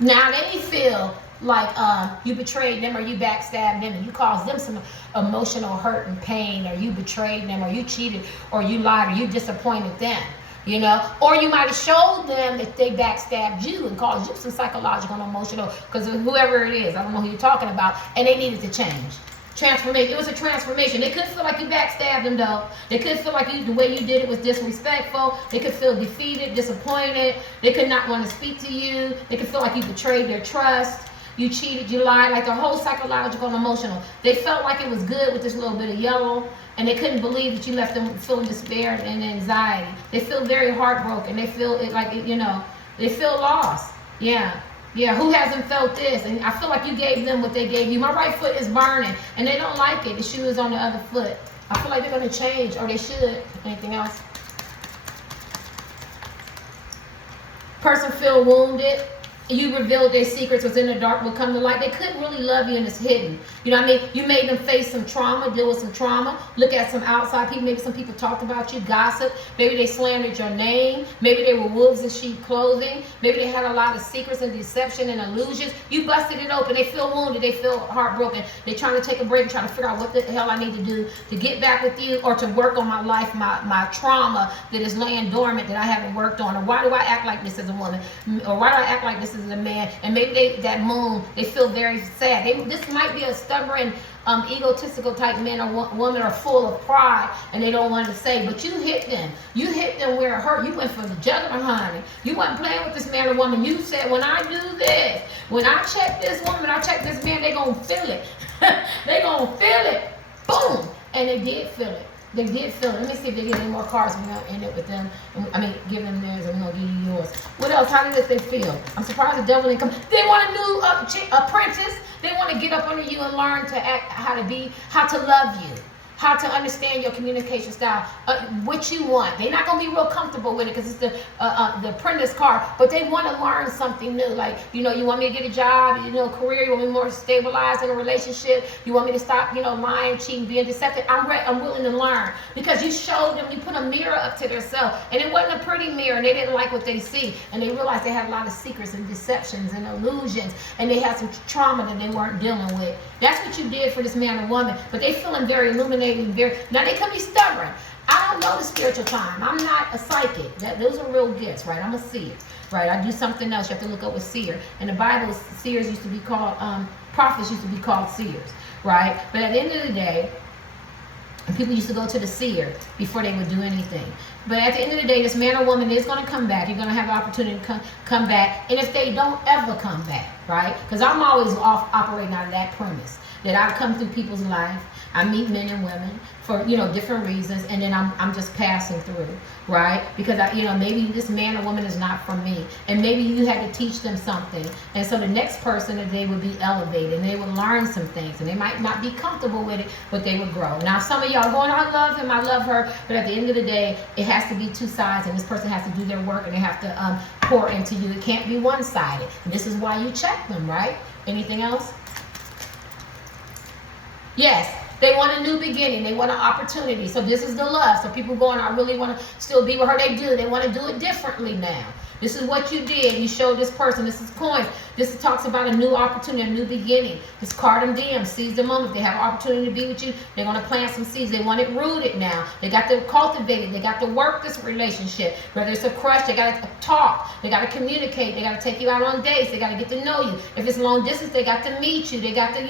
Now they feel like you betrayed them, or you backstabbed them, and you caused them some emotional hurt and pain, or you betrayed them, or you cheated, or you lied, or you disappointed them. You know, or you might have showed them that they backstabbed you and caused you some psychological and emotional, because whoever it is, I don't know who you're talking about, and they needed to change. Transformation. It was a transformation. They could feel like you backstabbed them, though. They could feel like the way you did it was disrespectful. They could feel defeated, disappointed. They could not want to speak to you. They could feel like you betrayed their trust. You cheated, you lied, like the whole psychological and emotional. They felt like it was good with this little bit of yellow, and they couldn't believe that you left them feeling despair and anxiety. They feel very heartbroken. They feel it like, you know, they feel lost. Yeah. Yeah, who hasn't felt this? And I feel like you gave them what they gave you. My right foot is burning, and they don't like it. The shoe is on the other foot. I feel like they're going to change, or they should. Anything else? Person feel wounded. You revealed their secrets, was in the dark, will come to light. They couldn't really love you, and it's hidden. You know what I mean? You made them face some trauma, deal with some trauma, look at some outside people. Maybe some people talked about you, gossip. Maybe they slandered your name. Maybe they were wolves in sheep clothing. Maybe they had a lot of secrets and deception and illusions. You busted it open. They feel wounded. They feel heartbroken. They're trying to take a break, trying to figure out what the hell I need to do to get back with you, or to work on my life, my trauma that is laying dormant that I haven't worked on. Or why do I act like this as a woman? Or why do I act like this as a man? And maybe that moon, they feel very sad. This might be a stubborn, egotistical type man or woman, are full of pride, and they don't want to say, but you hit them. You hit them where it hurt. You went for the jugular, honey. You wasn't playing with this man or woman. You said, when I do this, when I check this woman, I check this man, they gonna feel it. They gonna feel it. Boom. And they did feel it. They did feel it. Let me see if they get any more cards. We're going to end it with them. I mean, give them theirs, and we're going to give you yours. What else? How did they feel? I'm surprised the devil didn't come. They want a new apprentice. They want to get up under you and learn to act, how to love you, how to understand your communication style, what you want. They're not going to be real comfortable with it, because it's the apprentice card, but they want to learn something new. Like, you know, you want me to get a job, you know, career, you want me more stabilized in a relationship, you want me to stop, you know, lying, cheating, being deceptive. I'm willing to learn, because you showed them, you put a mirror up to themselves, and it wasn't a pretty mirror, and they didn't like what they see, and they realized they had a lot of secrets and deceptions and illusions, and they had some trauma that they weren't dealing with. That's what you did for this man or woman, but they feeling very illuminated. Now they could be stubborn. I don't know the spiritual time. I'm not a psychic. Those are real gifts, right? I'm a seer, right? I do something else. You have to look up what seer. In the Bible, seers used to be called, prophets used to be called seers, right? But at the end of the day, people used to go to the seer before they would do anything. But at the end of the day, this man or woman is going to come back. You're going to have the opportunity to come back. And if they don't ever come back, right? Because I'm always operating out of that premise, that I come through people's life. I meet men and women for, you know, different reasons, and then I'm just passing through, right? Because maybe this man or woman is not for me, and maybe you had to teach them something, and so the next person that they would be elevated, and they would learn some things, and they might not be comfortable with it, but they would grow. Now some of y'all going, I love him, I love her, but at the end of the day, it has to be two sides, and this person has to do their work, and they have to pour into you. It can't be one-sided. And this is why you check them, right? Anything else? Yes. They want a new beginning. They want an opportunity. So this is the love. So people going, I really want to still be with her. They do. They want to do it differently now. This is what you did. You showed this person. This is coins. This talks about a new opportunity, a new beginning. This card and DM, seize the moment. They have an opportunity to be with you. They're going to plant some seeds. They want it rooted now. They got to cultivate it. They got to work this relationship. Whether it's a crush, they got to talk. They got to communicate. They got to take you out on dates. They got to get to know you. If it's long distance, they got to meet you. They got to,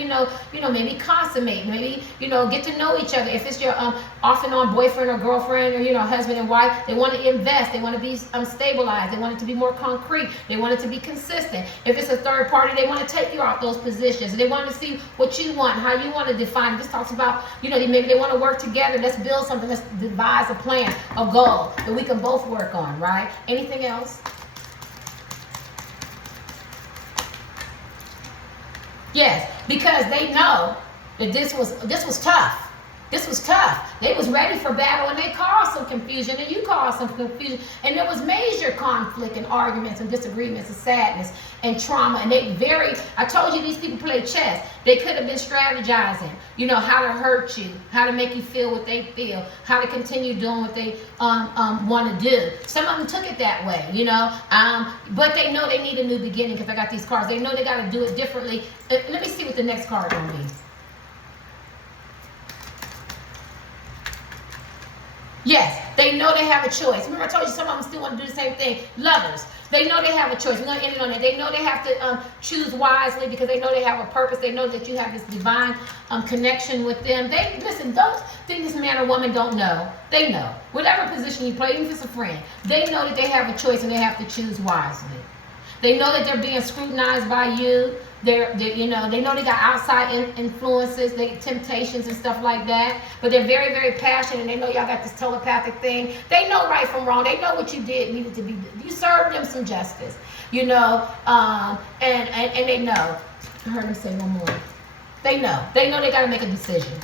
maybe consummate. Maybe, get to know each other. If it's your off and on boyfriend or girlfriend or, husband and wife, they want to invest. They want to be stabilized. They want it to be more concrete. They want it to be consistent. If it's a third party, they want to take you out those positions. They want to see what you want, how you want to define it. This talks about, maybe they want to work together. Let's build something. Let's devise a plan, a goal that we can both work on, right? Anything else? Yes, because they know That this was tough. This was tough. They was ready for battle, and they caused some confusion, and you caused some confusion, and there was major conflict and arguments and disagreements and sadness and trauma. And I told you these people play chess. They could have been strategizing, you know, how to hurt you, how to make you feel what they feel, how to continue doing what they want to do. Some of them took it that way, you know, but they know they need a new beginning because I got these cards. They know they got to do it differently. Let me see what the next card is going to be. Yes, they know they have a choice. Remember I told you some of them still want to do the same thing. Lovers, they know they have a choice. We're going to end it on that. They know they have to choose wisely because they know they have a purpose. They know that you have this divine connection with them. Listen, don't think this man or woman don't know. They know. Whatever position you play, even if it's a friend, they know that they have a choice and they have to choose wisely. They know that they're being scrutinized by you. You know, they know they got outside influences, temptations and stuff like that. But they're very, very passionate. And they know y'all got this telepathic thing. They know right from wrong. They know what you did needed to be. You served them some justice, you know. And they know. I heard him say one more. They know. They know they got to make a decision,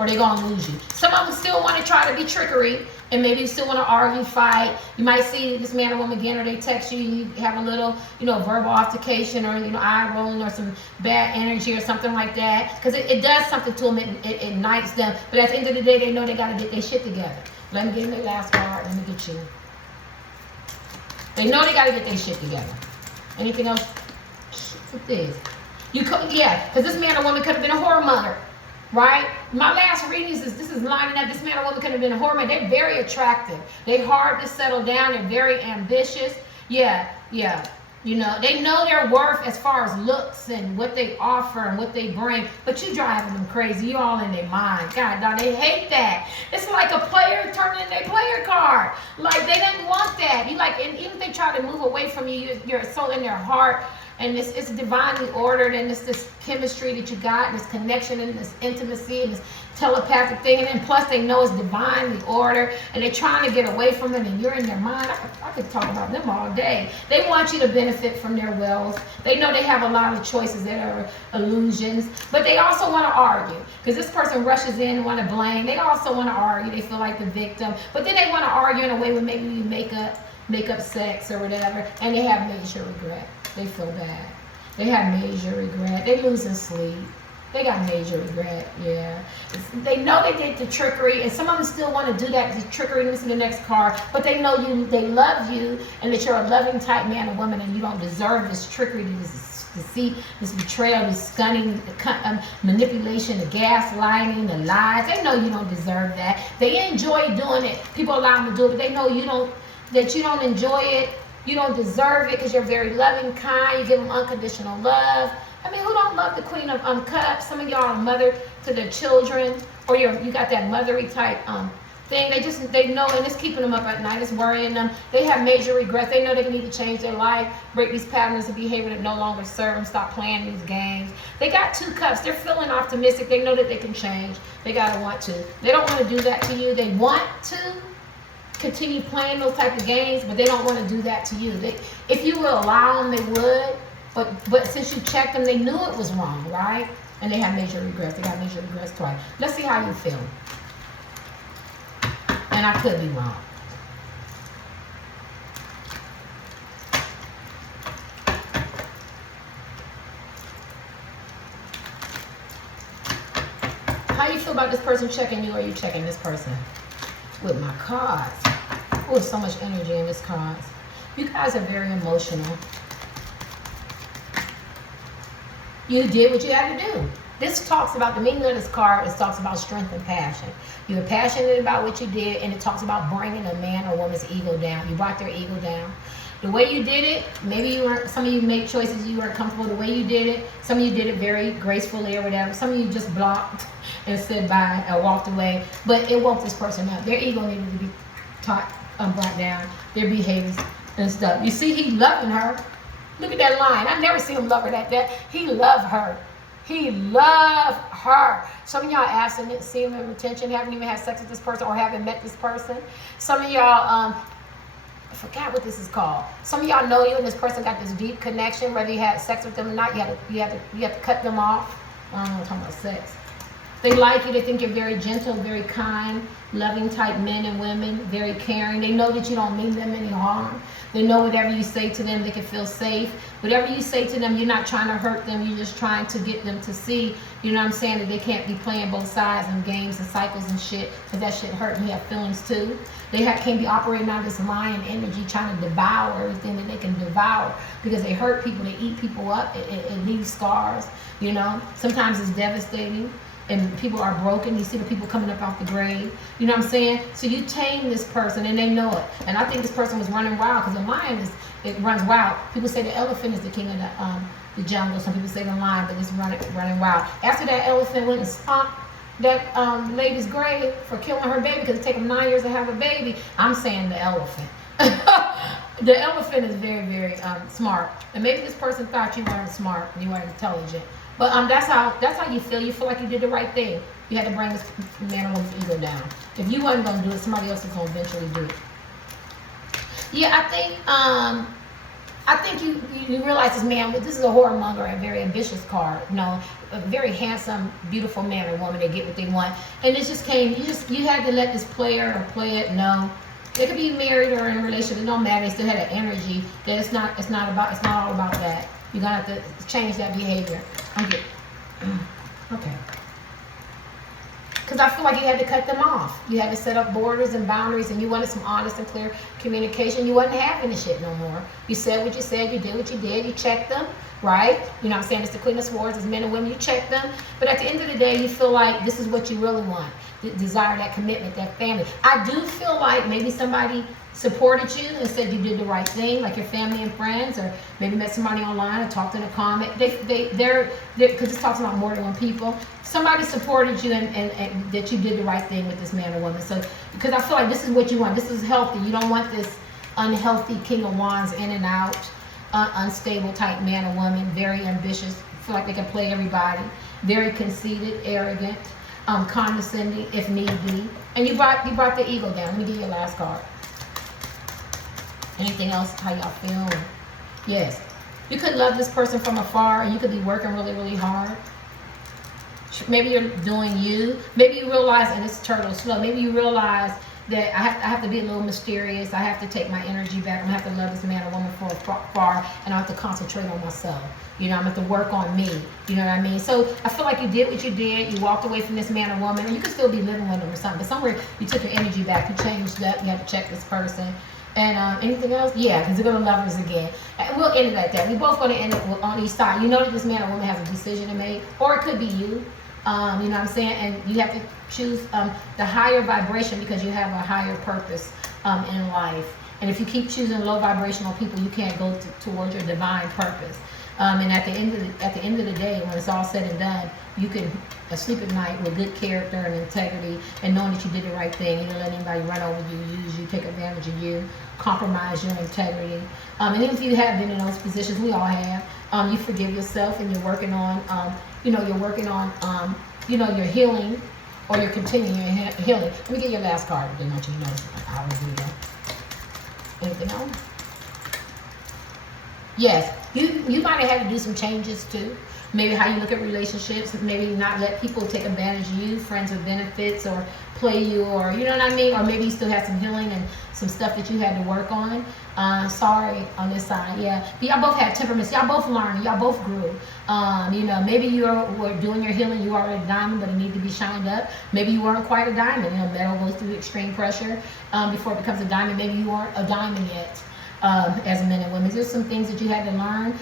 or they're gonna lose you. Some of them still want to try to be trickery. And maybe you still want to argue, fight. You might see this man or woman again, or they text you and you have a little, you know, verbal altercation, or, you know, eye rolling, or some bad energy or something like that. Because it does something to them. It ignites them. But at the end of the day, they know they got to get their shit together. Let me get in their last card. Let me get you. They know they got to get their shit together. Anything else? What's this? Yeah, because this man or woman could have been a whoremonger. Right? My last reading is this is lining up. This man or woman could have been a whoremonger. They're very attractive. They're hard to settle down. They're very ambitious. Yeah. You know, they know their worth as far as looks and what they offer and what they bring. But you driving them crazy. You all in their mind. God, dog, they hate that. It's like a player turning in their player card. Like, they didn't want that. You like, and even if they try to move away from you, you're so in their heart. And it's divinely ordered, and it's this chemistry that you got, and this connection, and this intimacy, and this telepathic thing. And then plus they know it's divinely ordered, and they're trying to get away from it, and you're in their mind. I could talk about them all day. They want you to benefit from their wealth. They know they have a lot of choices that are illusions, but they also want to argue. Because this person rushes in and want to blame. They also want to argue. They feel like the victim. But then they want to argue in a way where maybe you make up sex or whatever, and they have major regret. They feel bad. They have major regret. They losing sleep. They got major regret, yeah. They know they did the trickery, and some of them still want to do that, the trickery. This is the next card. But they know they love you, and that you're a loving type man or woman, and you don't deserve this trickery, this deceit, this betrayal, this stunning manipulation, the gaslighting, the lies. They know you don't deserve that. They enjoy doing it. People allow them to do it, but they know you don't enjoy it. You don't deserve it because you're very loving, kind. You give them unconditional love. I mean, who don't love the Queen of Cups? Some of y'all are a mother to their children, or you got that mothery type thing. They know, and it's keeping them up at night. It's worrying them. They have major regrets. They know they need to change their life, break these patterns of behavior that no longer serve them, stop playing these games. They got 2 cups. They're feeling optimistic. They know that they can change. They gotta want to. They don't want to do that to you. They want to continue playing those type of games, but they don't want to do that to you. If you will allow them, they would. But since you checked them, they knew it was wrong, right? And they have major regrets. They got major regrets twice. Let's see how you feel. And I could be wrong. How you feel about this person checking you, or you checking this person? With my cards. Oh, so much energy in this cards. You guys are very emotional. You did what you had to do. This talks about, the meaning of this card, it talks about strength and passion. You were passionate about what you did, and it talks about bringing a man or woman's ego down. You brought their ego down. The way you did it, maybe some of you made choices you weren't comfortable the way you did it. Some of you did it very gracefully or whatever. Some of you just blocked and stood by or walked away. But it woke this person up. Their ego needed to be brought down. Their behaviors and stuff. You see, he loving her. Look at that line. I've never seen him love her like that. He loved her. He loved her. Some of y'all abstinent, semen retention, haven't even had sex with this person or haven't met this person. Some of y'all, I forgot what this is called. Some of y'all know you and this person got this deep connection, whether you had sex with them or not. You have to cut them off. I don't know, I'm talking about sex. They like you. They think you're very gentle, very kind, loving type men and women, very caring. They know that you don't mean them any harm. They know whatever you say to them, they can feel safe. Whatever you say to them, you're not trying to hurt them. You're just trying to get them to see, you know what I'm saying, that they can't be playing both sides and games and cycles and shit, because that shit hurt and you have feelings too. They can't be operating on this lion energy, trying to devour everything that they can devour, because they hurt people, they eat people up, it leaves scars, you know. Sometimes it's devastating. And people are broken. You see the people coming up off the grave. You know what I'm saying? So you tame this person, and they know it. And I think this person was running wild, because the lion it runs wild. People say the elephant is the king of the jungle. Some people say the lion, but it's running wild. After that elephant went and stomped that lady's grave for killing her baby, because it takes them 9 years to have a baby, I'm saying the elephant. The elephant is very, very smart. And maybe this person thought you weren't smart and you weren't intelligent. But that's how you feel. You feel like you did the right thing. You had to bring this man or woman's ego down. If you wasn't gonna do it, somebody else is gonna eventually do it. Yeah, I think you realize this man. This is a whoremonger, a very ambitious card. You know, a very handsome, beautiful man or woman. They get what they want, and it just came. You had to let this player or play it know. They could be married or in a relationship. It don't matter. They still had an energy. That it's not all about that. You're gonna have to change that behavior. Okay. Because I feel like you had to cut them off. You had to set up borders and boundaries, and you wanted some honest and clear communication. You wasn't having the shit no more. You said what you said, you did what you did, you checked them, right? You know what I'm saying? It's the Queen of Swords, it's men and women, you check them. But at the end of the day, you feel like this is what you really want. Desire that commitment, that family. I do feel like maybe somebody supported you and said you did the right thing, like your family and friends, or maybe met somebody online and talked in a comment. They're because it's talking about more than one people. Somebody supported you and that you did the right thing with this man or woman. So because I feel like this is what you want. This is healthy. You don't want this unhealthy King of Wands in and out, unstable type man or woman. Very ambitious. Feel like they can play everybody. Very conceited, arrogant, condescending if need be. And you brought the ego down. Let me give you your last card. Anything else? How y'all feel? Yes. You could love this person from afar, and you could be working really, really hard. Maybe you're doing you. Maybe you realize, and it's turtle slow, maybe you realize that I have to be a little mysterious. I have to take my energy back. I'm going to have to love this man or woman from afar, and I have to concentrate on myself. You know, I'm going to have to work on me. You know what I mean? So I feel like you did what you did. You walked away from this man or woman, and you could still be living with them or something. But somewhere you took your energy back. You changed up. You had to check this person. And anything else? Yeah, because they're going to love us again. And we'll end it at that. We're both going to end it on each side. You know that this man or woman has a decision to make, or it could be you. You know what I'm saying? And you have to choose the higher vibration, because you have a higher purpose in life. And if you keep choosing low vibrational people, you can't go towards your divine purpose. And at the end of the day, when it's all said and done, you can sleep at night with good character and integrity, and knowing that you did the right thing. You don't let anybody run over you, use you, take advantage of you, compromise your integrity. And even if you have been in those positions, we all have. You forgive yourself, and you're working on, your healing, or you're continuing your healing. Let me get your last card. I didn't want you to know I would do that. Anything else? Yes, you might have had to do some changes too. Maybe how you look at relationships, maybe not let people take advantage of you, friends with benefits, or play you, or you know what I mean? Or maybe you still have some healing and some stuff that you had to work on. Sorry on this side, yeah. But y'all both had temperaments. Y'all both learned. Y'all both grew. Maybe you were doing your healing. You were already a diamond, but it needed to be shined up. Maybe you weren't quite a diamond. Metal goes through extreme pressure before it becomes a diamond. Maybe you weren't a diamond yet. As men and women, there's some things that you had to learn.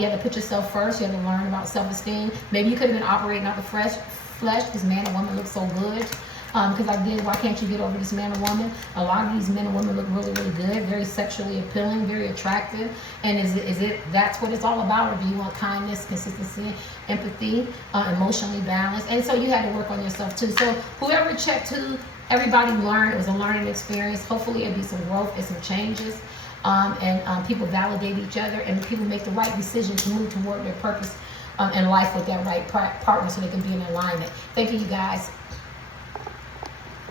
You had to put yourself first. You had to learn about self-esteem. Maybe you could have been operating out the flesh. This man and woman look so good. Because I did. Why can't you get over this man or woman? A lot of these men and women look really, really good, very sexually appealing, very attractive. And is it that's what it's all about? Or do you want kindness, consistency, empathy, emotionally balanced? And so you had to work on yourself too. So whoever checked who, everybody learned. It was a learning experience. Hopefully it'll be some growth and some changes. And people validate each other, and people make the right decision to move toward their purpose in life with that right partner, so they can be in alignment. Thank you, you guys.